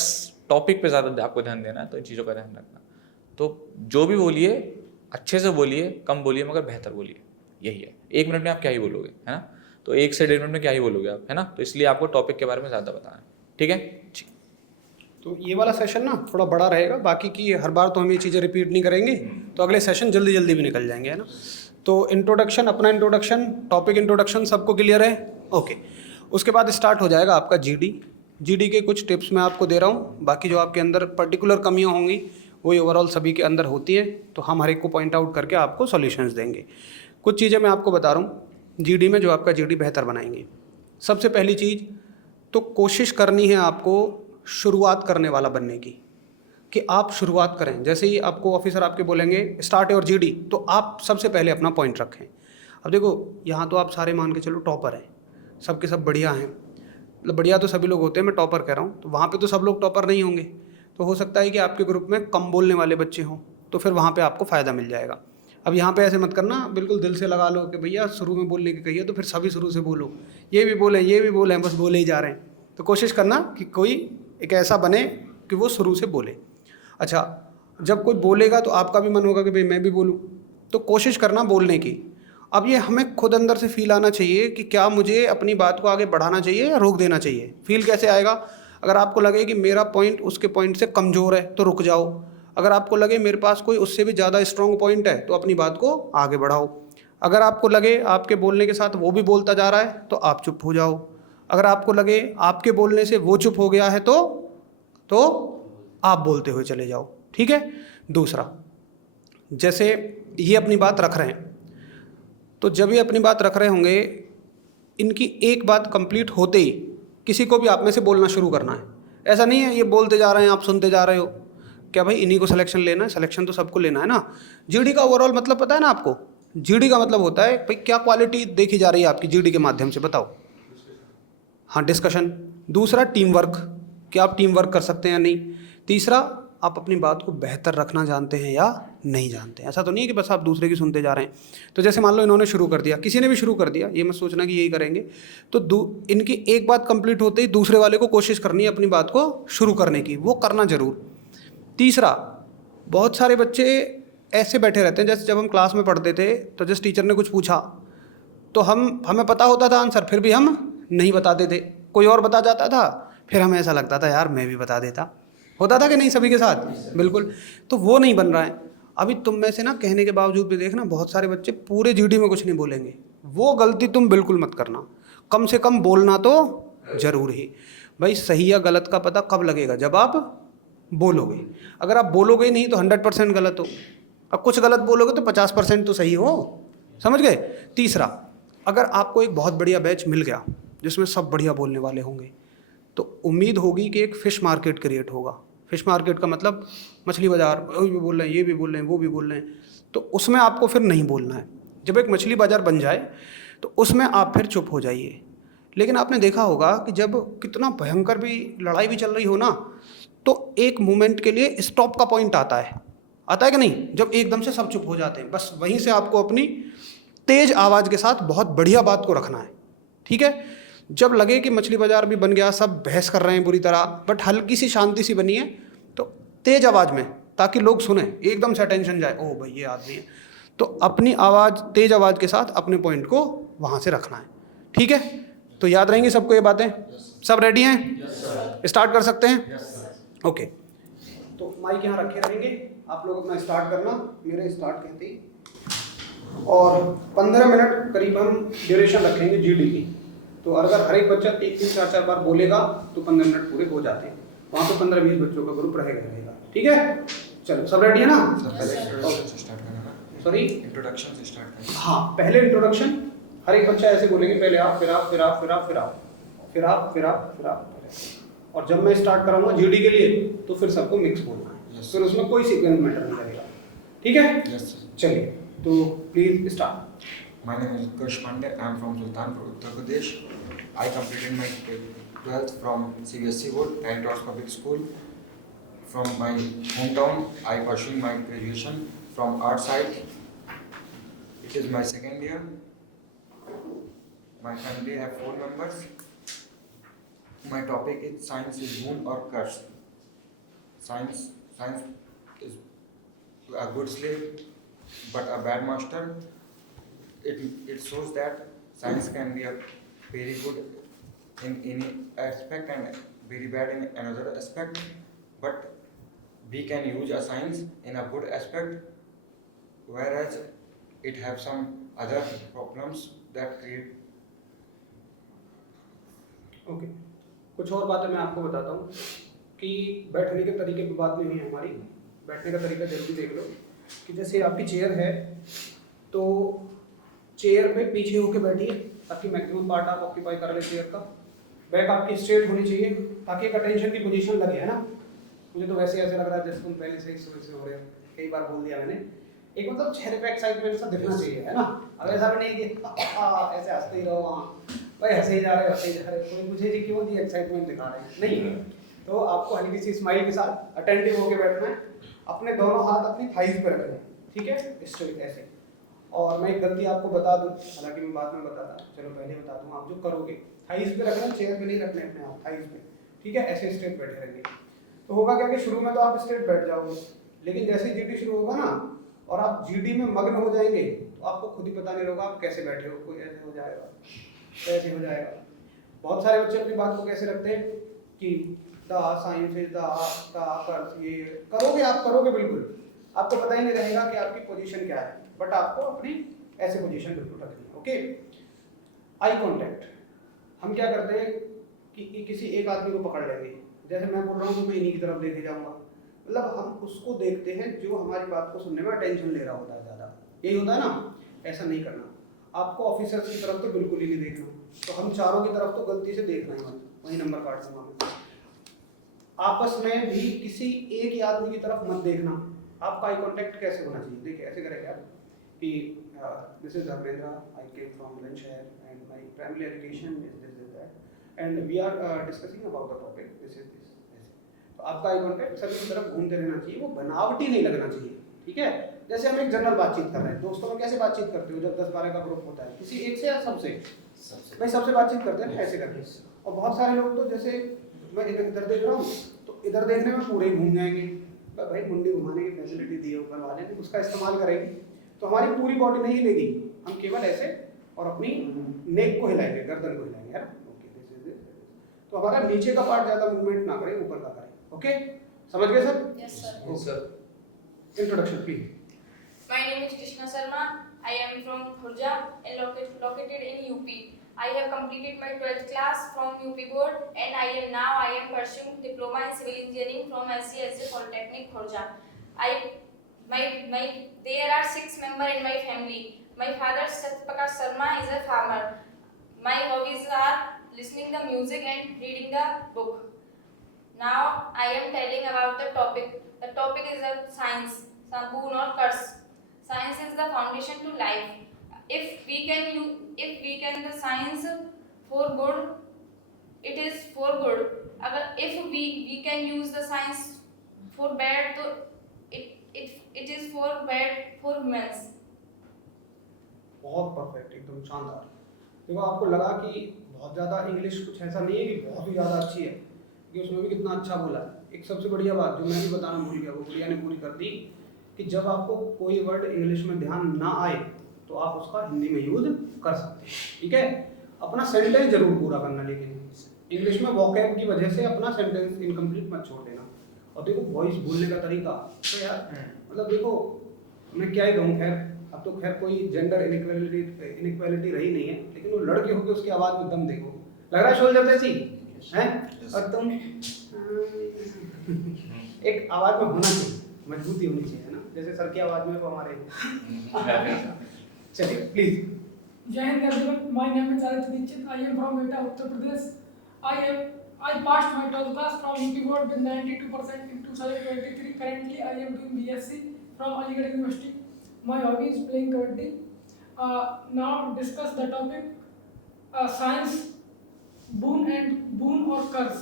टॉपिक पे ज़्यादा आपको ध्यान देना है, तो इन चीज़ों का ध्यान रखना। तो जो भी बोलिए अच्छे से बोलिए, कम बोलिए मगर बेहतर बोलिए, यही है। 1 मिनट में आप क्या ही बोलोगे, है ना, तो 1 से 1.5 मिनट में क्या ही बोलोगे आप, है ना। तो इसलिए आपको टॉपिक के बारे में ज़्यादा बताना है, ठीक है। ठीक, तो ये वाला सेशन ना थोड़ा बड़ा रहेगा, बाकी की हर बार तो हम ये चीज़ें रिपीट नहीं करेंगे, तो अगले सेशन जल्दी जल्दी भी निकल जाएंगे, है ना। तो इंट्रोडक्शन, अपना इंट्रोडक्शन, टॉपिक इंट्रोडक्शन सबको क्लियर है, ओके। उसके बाद स्टार्ट हो जाएगा आपका जीडी के कुछ टिप्स मैं आपको दे रहा हूँ। बाकी जो आपके अंदर पर्टिकुलर कमियाँ होंगी वही ओवरऑल सभी के अंदर होती हैं, तो हम हर एक को पॉइंट आउट करके आपको सॉल्यूशंस देंगे। कुछ चीज़ें मैं आपको बता रहा हूँ जीडी में जो आपका जीडी बेहतर बनाएंगे। सबसे पहली चीज़ तो कोशिश करनी है आपको शुरुआत करने वाला बनने की, कि आप शुरुआत करें। जैसे ही आपको ऑफिसर आपके बोलेंगे स्टार्ट योर जीडी, तो आप सबसे पहले अपना पॉइंट रखें। अब देखो यहाँ तो आप सारे मान के चलो टॉपर हैं, सबके सब बढ़िया हैं, मतलब बढ़िया तो सभी लोग होते हैं, मैं टॉपर कह रहा हूँ, तो वहाँ पे तो सब लोग टॉपर नहीं होंगे, तो हो सकता है कि आपके ग्रुप में कम बोलने वाले बच्चे हों, तो फिर वहाँ पे आपको फ़ायदा मिल जाएगा। अब यहाँ पे ऐसे मत करना, बिल्कुल दिल से लगा लो कि भैया शुरू में बोलने की कहिए, तो फिर सभी शुरू से बोलो, ये भी बोलें, बस बोले ही जा रहे हैं। तो कोशिश करना कि कोई एक ऐसा बने कि वो शुरू से बोले। अच्छा, जब कोई बोलेगा तो आपका भी मन होगा कि भाई मैं भी बोलूँ, तो कोशिश करना बोलने की। अब ये हमें खुद अंदर से फील आना चाहिए कि क्या मुझे अपनी बात को आगे बढ़ाना चाहिए या रोक देना चाहिए। फील कैसे आएगा? अगर आपको लगे कि मेरा पॉइंट उसके पॉइंट से कमज़ोर है तो रुक जाओ, अगर आपको लगे मेरे पास कोई उससे भी ज़्यादा स्ट्रॉन्ग पॉइंट है तो अपनी बात को आगे बढ़ाओ। अगर आपको लगे आपके बोलने के साथ वो भी बोलता जा रहा है तो आप चुप हो जाओ। अगर आपको लगे आपके बोलने से वो चुप हो गया है तो आप बोलते हुए चले जाओ, ठीक है। दूसरा, जैसे ये अपनी बात रख रहे हैं, तो जब ये अपनी बात रख रहे होंगे, इनकी एक बात कंप्लीट होते ही किसी को भी आप में से बोलना शुरू करना है। ऐसा नहीं है ये बोलते जा रहे हैं आप सुनते जा रहे हो, क्या भाई इन्हीं को सिलेक्शन लेना है? सिलेक्शन तो सबको लेना है ना। जीडी का ओवरऑल मतलब पता है ना आपको? जीडी का मतलब होता है भाई क्या क्वालिटी देखी जा रही है आपकी जीडी के माध्यम से, बताओ। हाँ, डिस्कशन। दूसरा, टीम वर्क, क्या आप टीम वर्क कर सकते हैं या नहीं। तीसरा, आप अपनी बात को बेहतर रखना जानते हैं या नहीं जानते हैं। ऐसा तो नहीं है कि बस आप दूसरे की सुनते जा रहे हैं। तो जैसे मान लो इन्होंने शुरू कर दिया, किसी ने भी शुरू कर दिया, ये मत सोचना कि यही करेंगे, तो इनकी एक बात कंप्लीट होते ही दूसरे वाले को कोशिश करनी है अपनी बात को शुरू करने की, वो करना जरूर। तीसरा, बहुत सारे बच्चे ऐसे बैठे रहते हैं, जैसे जब हम क्लास में पढ़ते थे तो जैसे टीचर ने कुछ पूछा तो हमें पता होता था आंसर, फिर भी हम नहीं बताते थे, कोई और बता जाता था, फिर हमें ऐसा लगता था यार मैं भी बता देता। होता था कि नहीं सभी के साथ? बिल्कुल। तो वो नहीं बन रहा है। अभी तुम में से ना कहने के बावजूद भी देखना बहुत सारे बच्चे पूरे जीडी में कुछ नहीं बोलेंगे, वो गलती तुम बिल्कुल मत करना। कम से कम बोलना तो जरूर ही। भाई सही या गलत का पता कब लगेगा? जब आप बोलोगे। अगर आप बोलोगे नहीं तो 100% गलत हो, अब कुछ गलत बोलोगे तो 50% तो सही हो। समझ गए? तीसरा, अगर आपको एक बहुत बढ़िया बैच मिल गया जिसमें सब बढ़िया बोलने वाले होंगे, तो उम्मीद होगी कि एक फ़िश मार्केट क्रिएट होगा। फ़िश मार्केट का मतलब मछली बाज़ार, वो भी बोल रहे हैं, ये भी बोल रहे हैं, वो भी बोल रहे हैं, तो उसमें आपको फिर नहीं बोलना है। जब एक मछली बाज़ार बन जाए तो उसमें आप फिर चुप हो जाइए। लेकिन आपने देखा होगा कि जब कितना भयंकर भी लड़ाई भी चल रही हो ना, तो एक मोमेंट के लिए स्टॉप का पॉइंट आता है कि नहीं? जब एकदम से सब चुप हो जाते हैं, बस वहीं से आपको अपनी तेज आवाज़ के साथ बहुत बढ़िया बात को रखना है। ठीक है? जब लगे कि मछली बाज़ार भी बन गया, सब बहस कर रहे हैं बुरी तरह, बट हल्की सी शांति सी बनी है, तो तेज आवाज़ में, ताकि लोग सुने, एकदम से अटेंशन जाए, ओह भाई ये आदमी है, तो अपनी आवाज़, तेज आवाज़ के साथ अपने पॉइंट को वहाँ से रखना है। ठीक है? तो याद रहेंगी सबको ये बातें? सब रेडी हैं? स्टार्ट कर सकते हैं? ओके, तो माइक यहाँ रखे रहेंगे, आप लोग अपना स्टार्ट करना, मेरे स्टार्ट कहते ही, और 15 मिनट करीब हम ड्यूरेशन रखेंगे जीडी की। तो अगर हर एक बच्चा 3-3, 4-4 बार बोलेगा तो 15 मिनट पूरे हो जाते हैं। वहाँ पे 15-20 बच्चों का ग्रुप रहेगा। ठीक है? चलो, सब रेडी है ना? सॉरी, इंट्रोडक्शन से स्टार्ट करें। हाँ, पहले इंट्रोडक्शन, हर एक बच्चा ऐसे बोलेंगे, पहले आप, फिर आप, फिर आप, फिर आप, फिर आप, फिर आप, फिर आप, फिर आप, और जब मैं स्टार्ट कराऊंगा जीडी के लिए तो फिर सबको मिक्स बोलना है। फिर उसमें कोई सीक्वेंस मैटर नहीं करेगा। ठीक है? Yes sir. चलिए, तो please start. My name is Utkarsh Pandey. I am from Sultanpur, Uttar Pradesh. I completed my 12th from CBSE board and Ross Public School. From my hometown, I pursued my graduation from art side. It is my second year. My family have 4 members. My topic is science is boon or curse. Science is a good slave, but a bad master. It shows that science can be a very good in any aspect and very bad in another aspect, but we can use a science in a good aspect, whereas it have some other problems that create. Okay, कुछ और बातें मैं आपको बताता हूँ कि बैठने के तरीके पे बात नहीं है हमारी। बैठने का तरीका जल्दी देख लो कि जैसे आपकी चेयर है, तो चेयर पे पीछे होके बैठिए ताकि मैक्सिमम पार्ट आप ऑक्यूपाई कर ले चेयर का। बैक आपकी स्ट्रेट होनी चाहिए ताकि एक अटेंशन की पोजीशन लगे, है ना? मुझे तो वैसे ऐसे लग रहा है जैसे तुम पहले से ही हो रहे हो, कई बार बोल दिया मैंने। एक मतलब चेहरे पे एक्साइटमेंट सा दिखना चाहिए, है ना? अब ऐसा भी नहीं कि ऐसे हंसते ही रहो, वहाँ भाई हंसे ही जा रहे, हंसे ही जा रहे, कोई पूछे जी क्यों जी एक्साइटमेंट दिखा रहे हैं, नहीं। तो आपको हल्की सी स्माइल के साथ अटेंटिव होकर बैठना है। अपने दोनों हाथ अपनी थाइज पे रखने हैं, ठीक है? स्ट्रेट ऐसे। और मैं एक गलती आपको बता दूं, हालांकि मैं बाद में बताता, चलो पहले बता दूं, आप जो करोगे थाइज पे रखना, चेयर पे नहीं रखने अपने आप, थाइज पे, ठीक है? ऐसे स्ट्रेट बैठे रहेंगे। तो होगा क्या कि शुरू में तो आप स्ट्रेट बैठ जाओगे, लेकिन जैसे ही जीडी शुरू होगा ना और आप जीडी में मग्न हो जाएंगे तो आपको खुद ही पता नहीं होगा आप कैसे बैठे हो। कोई ऐसे हो जाएगा, ऐसे हो जाएगा। बहुत सारे बच्चे अपनी बात को कैसे रखते हैं कि the science is the curse, ये करोगे, आप करोगे बिल्कुल, आपको पता ही नहीं रहेगा कि आपकी पोजीशन क्या है, बट आपको अपनी ऐसे पोजीशन बिल्कुल रखनी है। ओके, आई कांटेक्ट, हम क्या करते हैं कि किसी एक आदमी को पकड़ लेंगे, जैसे मैं बोल रहा हूँ तो मैं इन्हीं की तरफ देखे जाऊंगा, मतलब हम उसको देखते हैं जो हमारी बात को सुनने में अटेंशन ले रहा होता है ज़्यादा, यही होता है ना? ऐसा नहीं करना। आपको ऑफिसर्स की तरफ तो बिल्कुल ही नहीं देखना, तो हम चारों की तरफ तो गलती से देख रहे हैं, वही नंबर काट दूंगा। आपस में भी किसी एक ही आदमी की तरफ मत देखना। आपका आई कांटेक्ट कैसे होना चाहिए? देखिए ऐसे करेंगे आप कि this is Dharmendra, I came from Bulandshahr and my primary education is this that and we are discussing about the topic this is this. तो आपका आई कांटेक्ट सभी की तरफ घूमते रहना चाहिए, वो बनावटी नहीं लगना चाहिए, ठीक है? जैसे हम एक जनरल बातचीत कर रहे हैं, दोस्तों में कैसे बातचीत करते हो जब 10-12 का ग्रुप होता है? किसी एक से या सबसे? भाई सबसे बातचीत करते हैं ना, ऐसे करके। और बहुत सारे लोग तो जैसे मैं इधर देख रहा हूँ तो इधर देखने में पूरे घूम जाएंगे, भाई मुंडी घुमाने की फैसिलिटी दी है ऊपर वाले ने, उसका इस्तेमाल करेंगे तो हमारी पूरी बॉडी नहीं हिलेगी, हम केवल ऐसे और अपनी नेक को हिलाएंगे, गर्दन को हिलाएंगे, है ना? Okay, this is it. तो हमारा नीचे का पार्ट ज़्यादा मूवमेंट ना करे, ऊपर का करें। ओके, समझ गए sir? Yes, sir. Yes, sir. Introduction, please. My name is Krishna Sharma. I am from Khurja and located in UP. I have completed my 12th class from UP Board and I am pursuing diploma in civil engineering from SCSJ Polytechnic Khorja. There are 6 members in my family. My father Satyprakash Sharma is a farmer. My hobbies are listening the music and reading the book. Now I am telling about the topic. The topic is science, boon or curse. Science is the foundation to life. If we can the science for good, it is for good. अगर if we can use the science for bad, तो it is for bad for humans. बहुत perfect, एकदम शानदार। देखो आपको लगा कि बहुत ज़्यादा इंग्लिश कुछ ऐसा नहीं है कि बहुत ही ज़्यादा अच्छी है, कि उसमें भी कितना अच्छा बोला है। एक सबसे बढ़िया बात जो मैं भी बताना भूल गया, वो प्रिया ने पूरी कर दी, कि जब आपको कोई वर्ड इंग्लिश में ध्यान ना आए तो आप उसका हिंदी में यूज कर सकते हैं, ठीक है। अपना सेंटेंस जरूर पूरा करना, लेकिन इंग्लिश में वोकैब की वजह से अपना सेंटेंस इनकम्प्लीट मत छोड़ देना। और देखो वॉइस बोलने का तरीका, तो यार मतलब देखो मैं क्या ही कहूँ, खैर अब तो खैर कोई जेंडर इनइक्वालिटी रही नहीं है, लेकिन वो लड़के होकर उसकी आवाज़ में दम देखो, लग रहा है शोल्डर जैसी है। और तुम एक आवाज़ में होना चाहिए, मजबूती होनी चाहिए ना, जैसे सर की आवाज़ में हमारे। चलिए प्लीज। जय हिंद everyone, my name is Aditya Dikshit, I am from Etah Uttar Pradesh. I passed my 12th class from UP board with 92% in 2023. Currently I am doing BSc from Aligarh University. My hobby is playing kabaddi. Now discuss the topic science, boon or curse.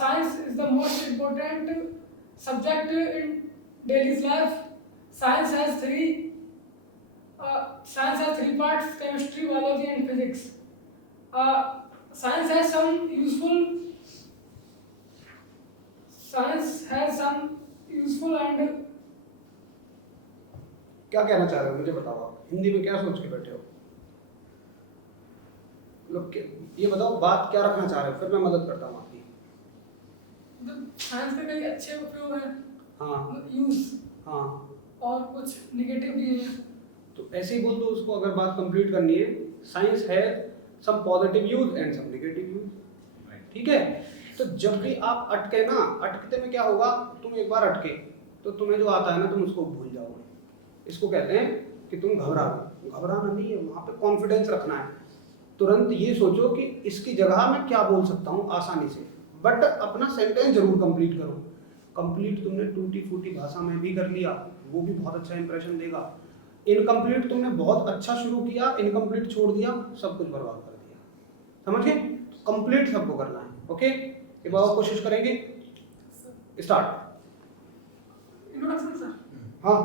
Science is the most important subject in daily life. Science has three parts: chemistry, biology, and physics. Science has some useful and क्या कहना चाह रहे हो, मुझे बताओ आप हिंदी में क्या सोच के बैठे हो, लोग ये बताओ बात क्या रखना चाह रहे हो, फिर मैं मदद करता हूँ आपकी। साइंस के कई अच्छे उपयोग हैं, हाँ यूज, हाँ, और कुछ निगेटिव भी हैं। तो ऐसे ही बोल दो उसको, अगर बात कंप्लीट करनी है। साइंस है some positive use and some negative use, ठीक है। तो जब भी आप अटके ना, अटकते में क्या होगा, तुम एक बार अटके तो तुम्हें जो आता है ना तुम उसको भूल जाओगे। इसको कहते हैं कि तुम घबराना नहीं है, वहाँ पे कॉन्फिडेंस रखना है। तुरंत ये सोचो कि इसकी जगह मैं क्या बोल सकता हूँ आसानी से, बट अपना सेंटेंस जरूर कंप्लीट करो। कंप्लीट तुमने टूटी फूटी भाषा में भी कर लिया, वो भी बहुत अच्छा इंप्रेशन देगा। इनकम्प्लीट तुमने बहुत अच्छा शुरू किया, इनकम्प्लीट छोड़ दिया, सब कुछ बर्बाद कर दिया। समझ गए? कंप्लीट सबको करना है, ओके। एक बार कोशिश करेंगे, स्टार्ट। Introduction sir. हाँ,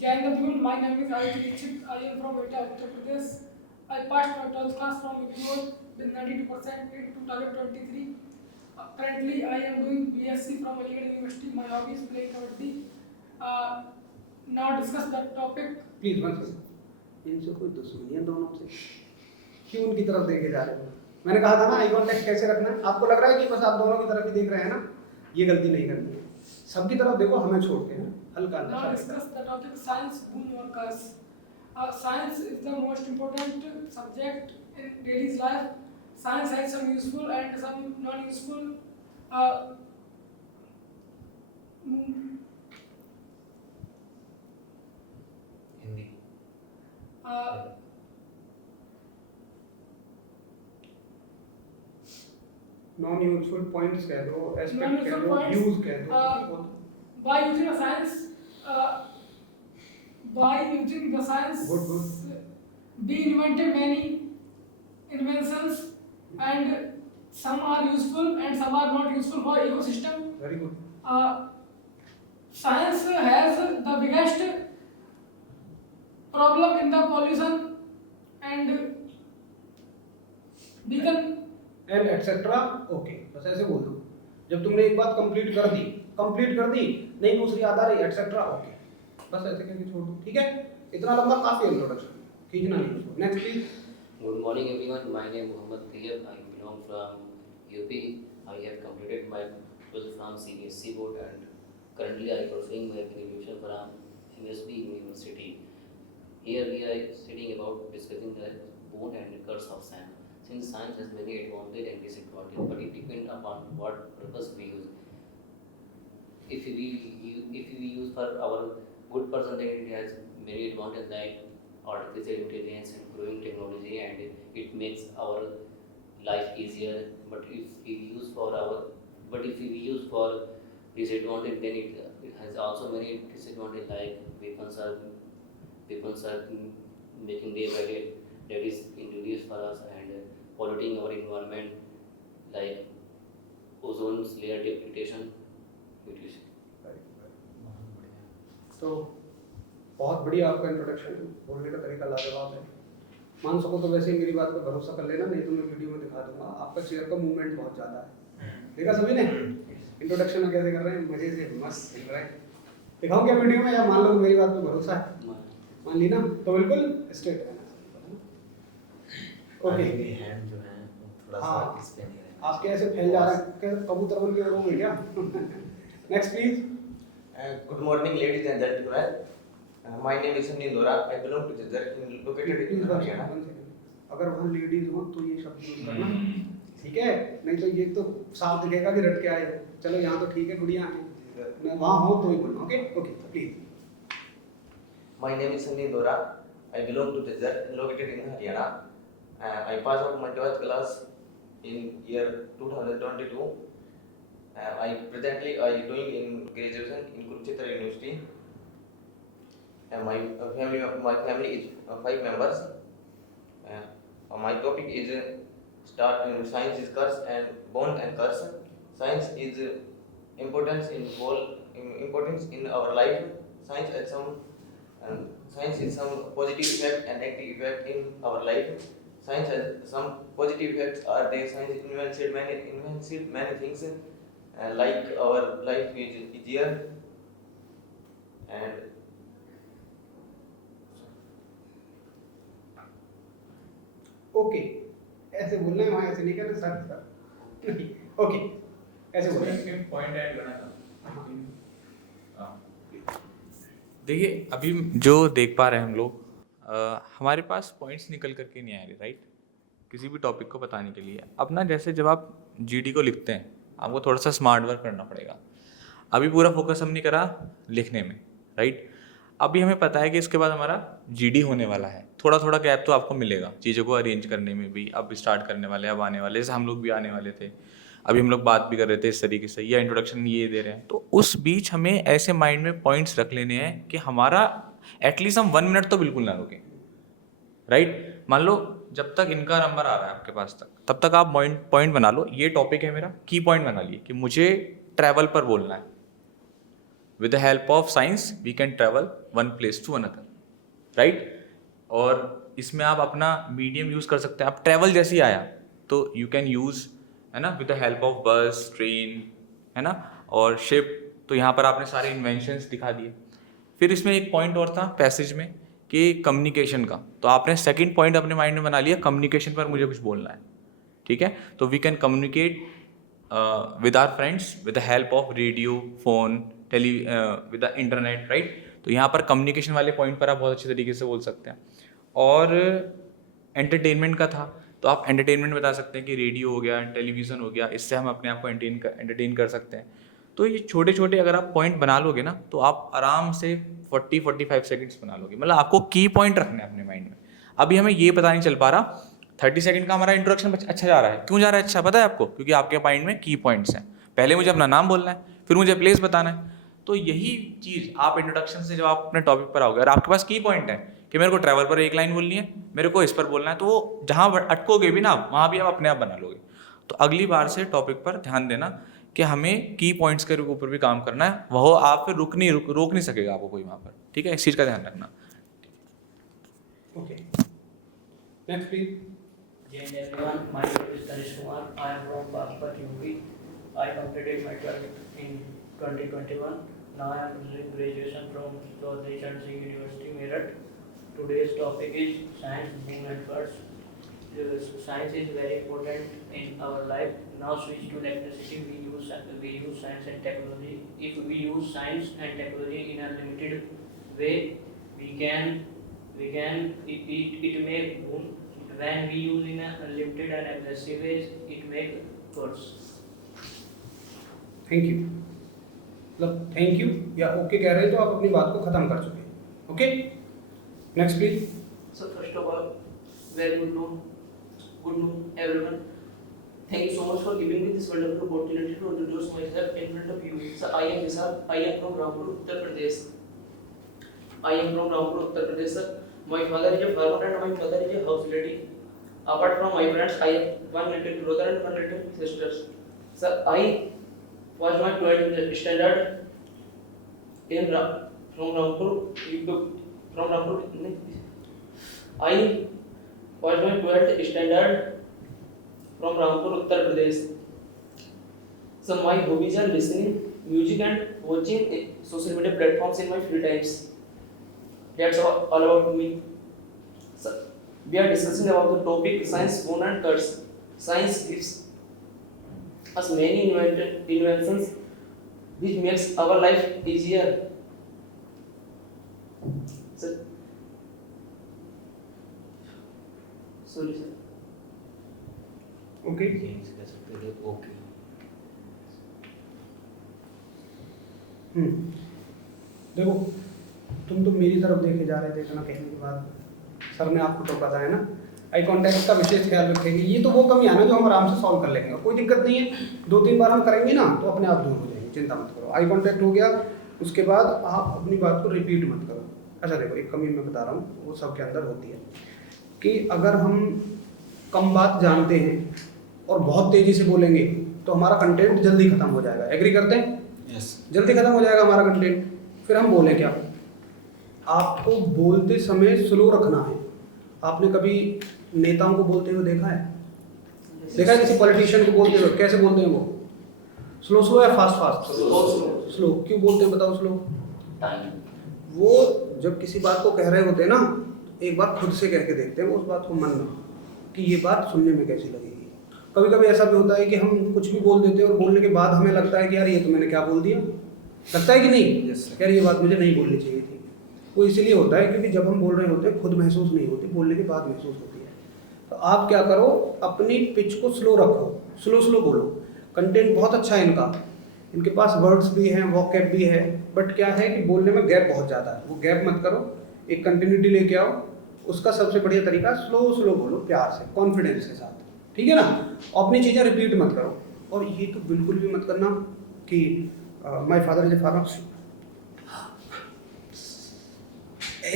जय हिंद everyone, my name is Aditya Dikshit, I am from Etah Uttar Pradesh. I passed my 12th class from UP board with 92% in 2023. Currently I am doing BSc from Aligarh University. My hobby is playing kabaddi. Now discuss the topic. Please one second, इनसे कोई दुश्मनी है दोनों से, क्यों उनकी तरफ देखे जा रहे हो? मैंने कहा था ना आई कांटेक्ट कैसे रखना है। आपको लग रहा है कि बस आप दोनों की तरफ ही देख रहे हैं ना, ये गलती नहीं करनी है, सबकी तरफ देखो, हमें छोड़ के ना हल्का। Now discuss the topic science, boon or curse. Science is the most important subject in daily life. Science has some useful and some non-useful. Hindi non useful points कह दो, एस्पेक्ट कह Non-useful दो, points. यूज कह दो, By using the science, Good. we invented many inventions, and some are useful and some are not useful for ecosystem. Very good. Science has the biggest problem in the pollution, and we can and etcetera, okay, बस ऐसे बोल दो। जब तुमने एक बात complete कर दी, नहीं दूसरी याद आ रही, एटसेट्रा, ओके, बस ऐसे करके छोड़ दो, ठीक है। इतना लंबा काफी इंट्रोडक्शन, खींचना नहीं उसको। Next please. Good morning everyone, my name is Mohammad Tayyib, I belong from UP. I have completed my 12th from CBSC board and currently I am pursuing my graduation from MSB University. Here we are sitting about discussing the boon and curse of science. Since science has many advantages and disadvantages, but it depends upon what purpose we use. If we use for our good person, then it has many advantages like artificial intelligence and growing technology, and it makes our life easier. But if we use for disadvantage, then it has also many disadvantages like weapons are making day by day that is introduced for us and polluting our environment like ozone layer depletion, which is तो बहुत बढ़िया आपका introduction है, बोलने का तरीका लाजवाब है। मान सको तो वैसे ही मेरी बात पर भरोसा कर लेना, नहीं तो मैं वीडियो में दिखा दूंगा। आपका चेयर का मूवमेंट बहुत ज़्यादा है, देखा सभी ने? इंट्रोडक्शन में कैसे कर रहे हैं, मजे से मस्त हिल रहे हैं। दिखाऊं क्या वीडियो में, या मान लो मेरी बात पर भरोसा है, मान ली ना, तो बिल्कुल स्ट्रेट रहना। ओके, हैंड जो है थोड़ा सा इस पे नहीं रहना। आपके ऐसे फैल जा रहा है, कबूतर बन के रोगे क्या? Next please. Good morning, ladies and gentlemen. My name is Sunil Dora. I belong to Jajjar, located in Haryana. अगर वहाँ लेडीज हो तो ये शब्द यूज करना, ठीक है? नहीं तो ये तो साफ दिखेगा कि रट के आए हो। चलो यहाँ तो ठीक है, गुड़िया मैं वहाँ हो तो ही बोलना। Okay okay please. My name is Sunil Dora. I belong to Jajjar, located in Haryana. I passed out my 12th class in year 2022. I presently doing in graduation in Kurukshetra University. My family is 5 members. My topic is science is curse and bond and curse. Science is importance in our life. Science is some positive effect and negative effect in our life. Science has some positive effects are there. Science invented many things. Like our life is easier and okay, ऐसे बोलना है, वहाँ ऐसे नहीं करना, sir. Okay, ऐसे बोलना है। पॉइंट ऐड करना था। देखिए अभी जो देख पा रहे हैं हम लोग, हमारे पास पॉइंट्स निकल करके नहीं आ रहे, राइट? किसी भी टॉपिक को बताने के लिए अपना, जैसे जब आप जीडी को लिखते हैं आपको थोड़ा सा स्मार्ट वर्क करना पड़ेगा। अभी पूरा फोकस हमने करा लिखने में, राइट? अभी हमें पता है कि इसके बाद हमारा जीडी होने वाला है, थोड़ा थोड़ा गैप तो आपको मिलेगा चीज़ों को अरेंज करने में भी। अब स्टार्ट करने वाले, अब आने वाले, जैसे हम लोग भी आने वाले थे, अभी हम लोग बात भी कर रहे थे इस तरीके से, या इंट्रोडक्शन ये दे रहे हैं। तो उस बीच हमें ऐसे माइंड में पॉइंट्स रख लेने हैं कि हमारा एटलीस्ट हम 1 मिनट तो बिल्कुल ना रुकें, राइट? मान लो जब तक इनका नंबर आ रहा है आपके पास तब तक आप पॉइंट बना लो। ये टॉपिक है मेरा, की पॉइंट बना लिए कि मुझे ट्रैवल पर बोलना है। With the help of science we can travel one place to another, right? और इसमें आप अपना मीडियम यूज़ कर सकते हैं। आप ट्रैवल जैसे ही आया तो यू कैन यूज़, है ना, विद द हेल्प ऑफ बस, ट्रेन, है ना, और शिप। तो यहाँ पर आपने सारे इन्वेंशंस दिखा दिए। फिर इसमें एक पॉइंट और था पैसेज में कि कम्युनिकेशन का, तो आपने सेकंड पॉइंट अपने माइंड में बना लिया, कम्युनिकेशन पर मुझे कुछ बोलना है, ठीक है? तो we can communicate with our friends with the help of radio, phone, with the internet, right? तो यहाँ पर कम्युनिकेशन वाले पॉइंट पर आप बहुत अच्छे तरीके से बोल सकते हैं। और एंटरटेनमेंट का था, तो आप एंटरटेनमेंट बता सकते हैं कि रेडियो हो गया, टेलीविज़न हो गया, इससे हम अपने आप को एंटरटेन कर सकते हैं। तो ये छोटे छोटे अगर आप पॉइंट बना लोगे ना, तो आप आराम से 40-45 सेकंड्स बना लोगे। मतलब आपको की पॉइंट रखने हैं अपने माइंड में। अभी हमें ये पता नहीं चल पा रहा, 30 सेकंड का हमारा इंट्रोडक्शन अच्छा जा रहा है। क्यों जा रहा है अच्छा, पता है आपको? क्योंकि आपके माइंड में की पॉइंट्स हैं। पहले मुझे अपना नाम बोलना है, फिर मुझे प्लेस बताना है। तो यही चीज़ आप इंट्रोडक्शन से जब आप अपने टॉपिक पर आओगे और आपके पास की पॉइंट है कि मेरे को ट्रैवल पर एक लाइन बोलनी है, मेरे को इस पर बोलना है, तो वो जहाँ अटकोगे भी ना, वहाँ भी आप अपने आप बना लोगे। तो अगली बार से टॉपिक पर ध्यान देना कि हमें की पॉइंट्स के ऊपर भी काम करना है। वह आप फिर रोक नहीं सकेगा आपको कोई वहाँ पर, ठीक है? इस चीज़ का ध्यान रखना। Okay, next please. Jai Hind everyone, my name is Tanish Kumar. I am from Paspat, UP. I completed my 12th in 2021. Now I am pursuing graduation from Chaudhary Charan Singh University, Meerut. Today's topic is science, boom and curse. Science is very important in our life. Now switch to electricity. We use science and technology. If we use science and technology in a limited way, it may boom when we use in a unlimited and aggressive ways, it makes curse. Thank you, मतलब thank you या okay कह रहे हैं तो आप अपनी बात को ख़त्म कर चुके हैं। Okay, next please. So first of all, very good noon everyone. Thank you so much for giving me this wonderful opportunity to introduce myself in front of you. So I am Vishal. I am from Rampur, Uttar Pradesh. Sir. My father is a farmer and my mother is a house lady. Apart from my parents, I have one little brother and one little sister. So I was my 12th standard in from Rampur. I was my 12th standard from Rampur, Uttar Pradesh. So my hobbies are listening music and watching social media platforms in my free times. That's all about me. So we are discussing about the topic science, boon and curse. Science gives us many inventions which makes our life easier. So, sorry sir. Okay, change कर सकते थे okay. देखो तुम तो मेरी तरफ देखे जा रहे थे इतना कहने के बाद, सर ने आपको टोका था है ना। आई कांटेक्ट का विशेष ख्याल रखेंगे, ये तो वो कमी है ना जो हम आराम से सॉल्व कर लेंगे, और कोई दिक्कत नहीं है, 2-3 बार हम करेंगे ना तो अपने आप दूर हो जाएंगे, चिंता मत करो। आई कांटेक्ट हो गया, उसके बाद आप अपनी बात को रिपीट मत करो। अच्छा देखो, एक कमी मैं बता रहा हूँ, वो सबके अंदर होती है कि अगर हम कम बात जानते हैं और बहुत तेज़ी से बोलेंगे तो हमारा कंटेंट जल्दी खत्म हो जाएगा। एग्री करते हैं? यस। जल्दी खत्म हो जाएगा हमारा कंटेंट, फिर हम बोलें क्या? आपको बोलते समय स्लो रखना है। आपने कभी नेताओं को बोलते हुए देखा है? देखा है किसी पॉलिटिशियन को बोलते हुए? कैसे बोलते हैं वो? स्लो या फास्ट फास्ट? स्लो। क्यों बोलते हैं बताओ स्लो? वो जब किसी बात को कह रहे होते हैं ना, एक बार खुद से कह के देखते हैं वो उस बात को मन में कि ये बात सुनने में कैसी लगेगी। कभी कभी ऐसा भी होता है कि हम कुछ भी बोल देते हैं और बोलने के बाद हमें लगता है कि यार ये तो मैंने क्या बोल दिया, लगता है कि नहीं? यार ये बात मुझे नहीं बोलनी चाहिए थी। वो इसीलिए होता है क्योंकि जब हम बोल रहे होते हैं खुद महसूस नहीं होती, बोलने के बाद महसूस होती है। तो आप क्या करो, अपनी पिच को स्लो रखो, स्लो बोलो। कंटेंट बहुत अच्छा है इनका, इनके पास वर्ड्स भी हैं, वोकैब भी है, बट क्या है कि बोलने में गैप बहुत ज़्यादा है। वो गैप मत करो, एक कंटिन्यूटी लेके आओ। उसका सबसे बढ़िया तरीका स्लो बोलो, प्यार से, कॉन्फिडेंस के साथ, ठीक है ना। अपनी चीज़ें रिपीट मत करो, और ये तो बिल्कुल भी मत करना कि my father is a farmer,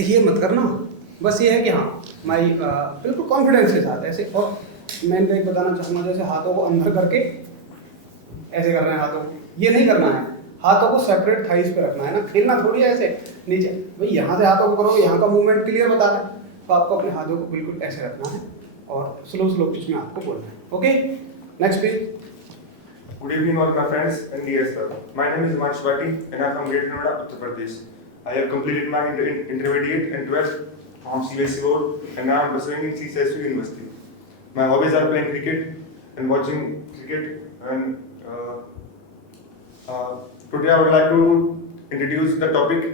ये मत करना। बस ये है कि हाँ माई बिल्कुल कॉन्फिडेंस के साथ ऐसे। और मैं इनका एक बताना चाहूँगा, जैसे हाथों को अंदर करके ऐसे करना है, हाथों को ये नहीं करना है, हाथों को सेपरेट थाइस पे रखना है ना, खेलना थोड़ी है ऐसे नीचे। भाई यहाँ से हाथों को करोगे, यहाँ का मूवमेंट क्लियर बता रहा है, तो आपको अपने हाथों को बिल्कुल ऐसे रखना है और स्लो पिच में आपको बोलना है। Okay, next please. Good evening all my friends and dear sir. My name is Himanshu Bhatti and I am from Greater Noida, Uttar Pradesh. I have completed my intermediate and 12th from CBSE board and now I am pursuing in CSU University. My hobbies are playing cricket and watching cricket, and today I would like to introduce the topic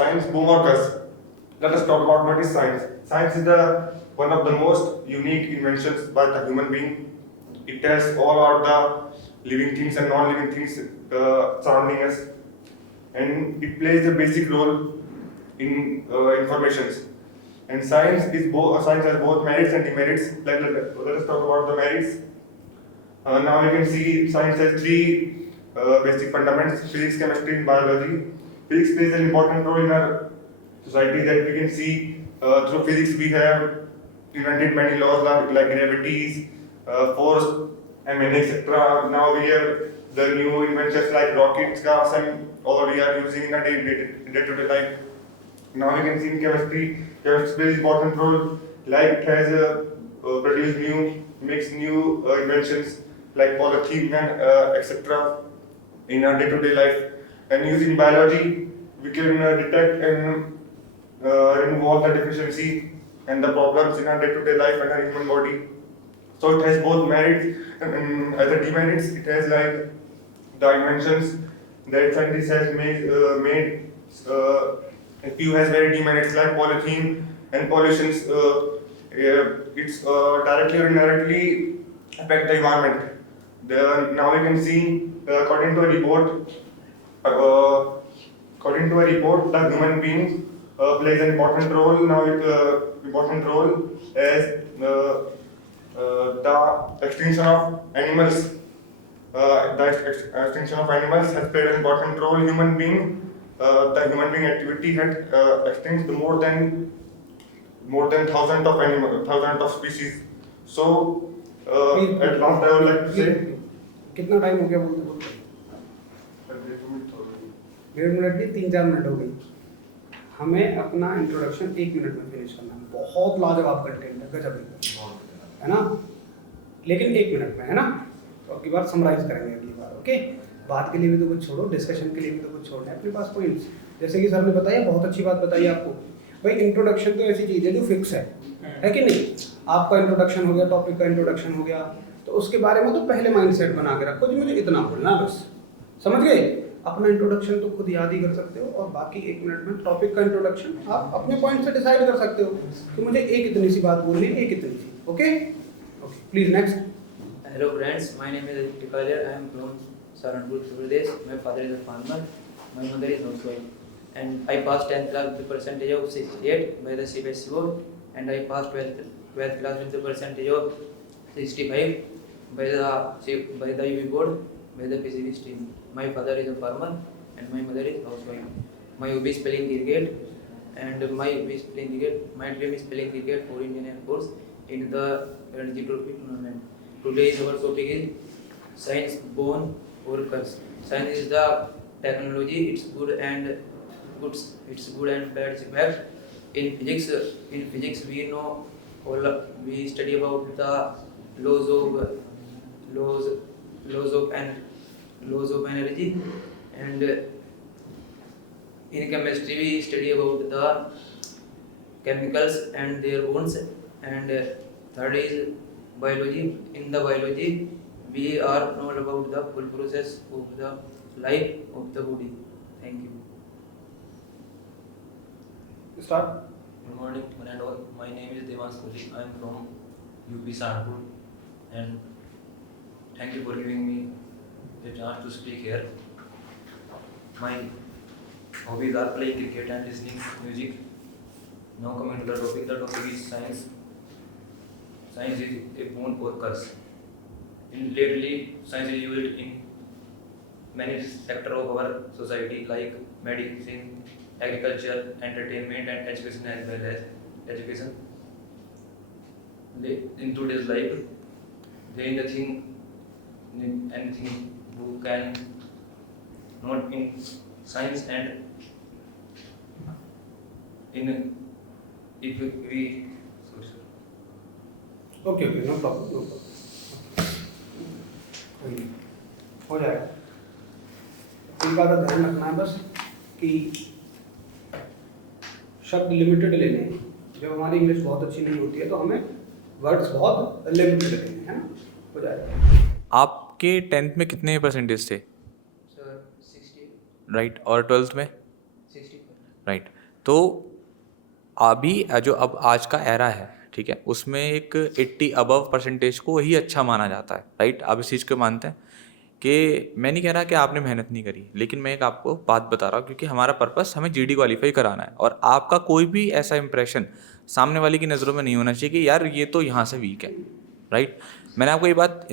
science, boom or curse. Let us talk about what is science. Science is one of the most unique inventions by the human being. It tells all about the living things and non-living things surrounding us, and it plays a basic role in informations. And science has both merits and demerits. Let us talk about the merits. Now you can see science has 3 basic fundamentals: physics, chemistry, and biology. Physics plays an important role in our society. That we can see through physics we have invented many laws like gravities, force, and etc. Now we have the new inventions like rockets, cars, and all we are using in our day-to-day life. Now we can see in chemistry plays important role, like it has makes new inventions like polythene and etc. in our day-to-day life. And using biology, we can detect and remove all the deficiency and the problems in our day-to-day life and our human body. So it has both merits and other demerits. It has like the inventions that scientists has made. A few has very demerits like polythene and pollutions it's directly or indirectly affect the environment. Now we can see, according to a report, the human being plays an important role. Now, important role as the extinction of animals. The extinction of animals has played an important role. The human being activity had extinct more than thousands of species. So at last I would like to say, कितना time हो गया बोलते? 1.5 minute नहीं, 3-4 minute हो गई। हमें अपना introduction 1 minute में फिनिश करना है। बहुत लाजवाब कंटेंट है, गजब है ना, लेकिन 1 मिनट में, है ना। तो अगली बार समराइज करेंगे अगली बार, ओके। बात के लिए भी तो कुछ छोड़ो, डिस्कशन के लिए भी तो कुछ छोड़ना है अपने पास पॉइंट्स। जैसे कि सर ने बताया, बहुत अच्छी बात बताई आपको भाई। इंट्रोडक्शन तो ऐसी चीज़ है जो फिक्स है कि नहीं। आपका इंट्रोडक्शन हो गया, टॉपिक का इंट्रोडक्शन हो गया, तो उसके बारे में तो पहले माइंडसेट बना के रखो जी, मुझे इतना बोलना है बस, समझ गए। अपना इंट्रोडक्शन तो खुद याद ही कर सकते हो, और बाकी 1 मिनट में टॉपिक का इंट्रोडक्शन आप अपने पॉइंट से डिसाइड कर सकते हो कि मुझे एक इतनी सी बात बोलनी है, एक इतनी सी, okay. Please next. Hello friends, my name is Tikalier. I am from Saranpur, Uttar Pradesh. My father is a farmer. My mother is housewife. And I passed 10th class with the percentage of 68 by the CBSE board, and I passed 12th class with the percentage of 65 by the UP board by the PCB stream. My father is a farmer and my mother is housewife. My hobby is playing cricket, and my dream is playing cricket for Indian Air Force in the Ranji Trophy tournament. Today's our topic is science, born or curse. Science is the technology. It's good and bad effect. In physics, we study about the laws of energy, and in chemistry we study about the chemicals and their bonds, and third is biology. In the biology, we are know about the full process of the life of the body. Thank you. Start. Good morning, one and all. My name is Devansh Kohli. I am from UP Saranpur, and thank you for giving me the chance to speak here. My hobbies are playing cricket and listening music. Now coming to the topic is science. Science is a boon or curse. Lately, science is used in many sectors of our society, like medicine, agriculture, entertainment, and education, as well as education. In today's life, there is anything who can not in science, and if we okay, no problem, हो जाएगा। एक बात का ध्यान रखना है बस कि शब्द लिमिटेड लेने हैं। जब हमारी इंग्लिश बहुत अच्छी नहीं होती है तो हमें वर्ड्स बहुत लिमिटेड लेने हैं, है ना। हो जाएगा। आपके 10th में कितने परसेंटेज थे? Sir, 60. राइट, और 12th में? 60. राइट। तो अभी जो अब आज का एरा है, ठीक है, उसमें एक 80 अबव परसेंटेज को ही अच्छा माना जाता है, राइट। आप इस चीज़ को मानते हैं कि मैं नहीं कह रहा कि आपने मेहनत नहीं करी, लेकिन मैं एक आपको बात बता रहा हूँ, क्योंकि हमारा पर्पस हमें जीडी क्वालिफाई कराना है, और आपका कोई भी ऐसा इंप्रेशन सामने वाले की नज़रों में नहीं होना चाहिए कि यार ये तो यहाँ से वीक है, राइट। मैंने आपको ये बात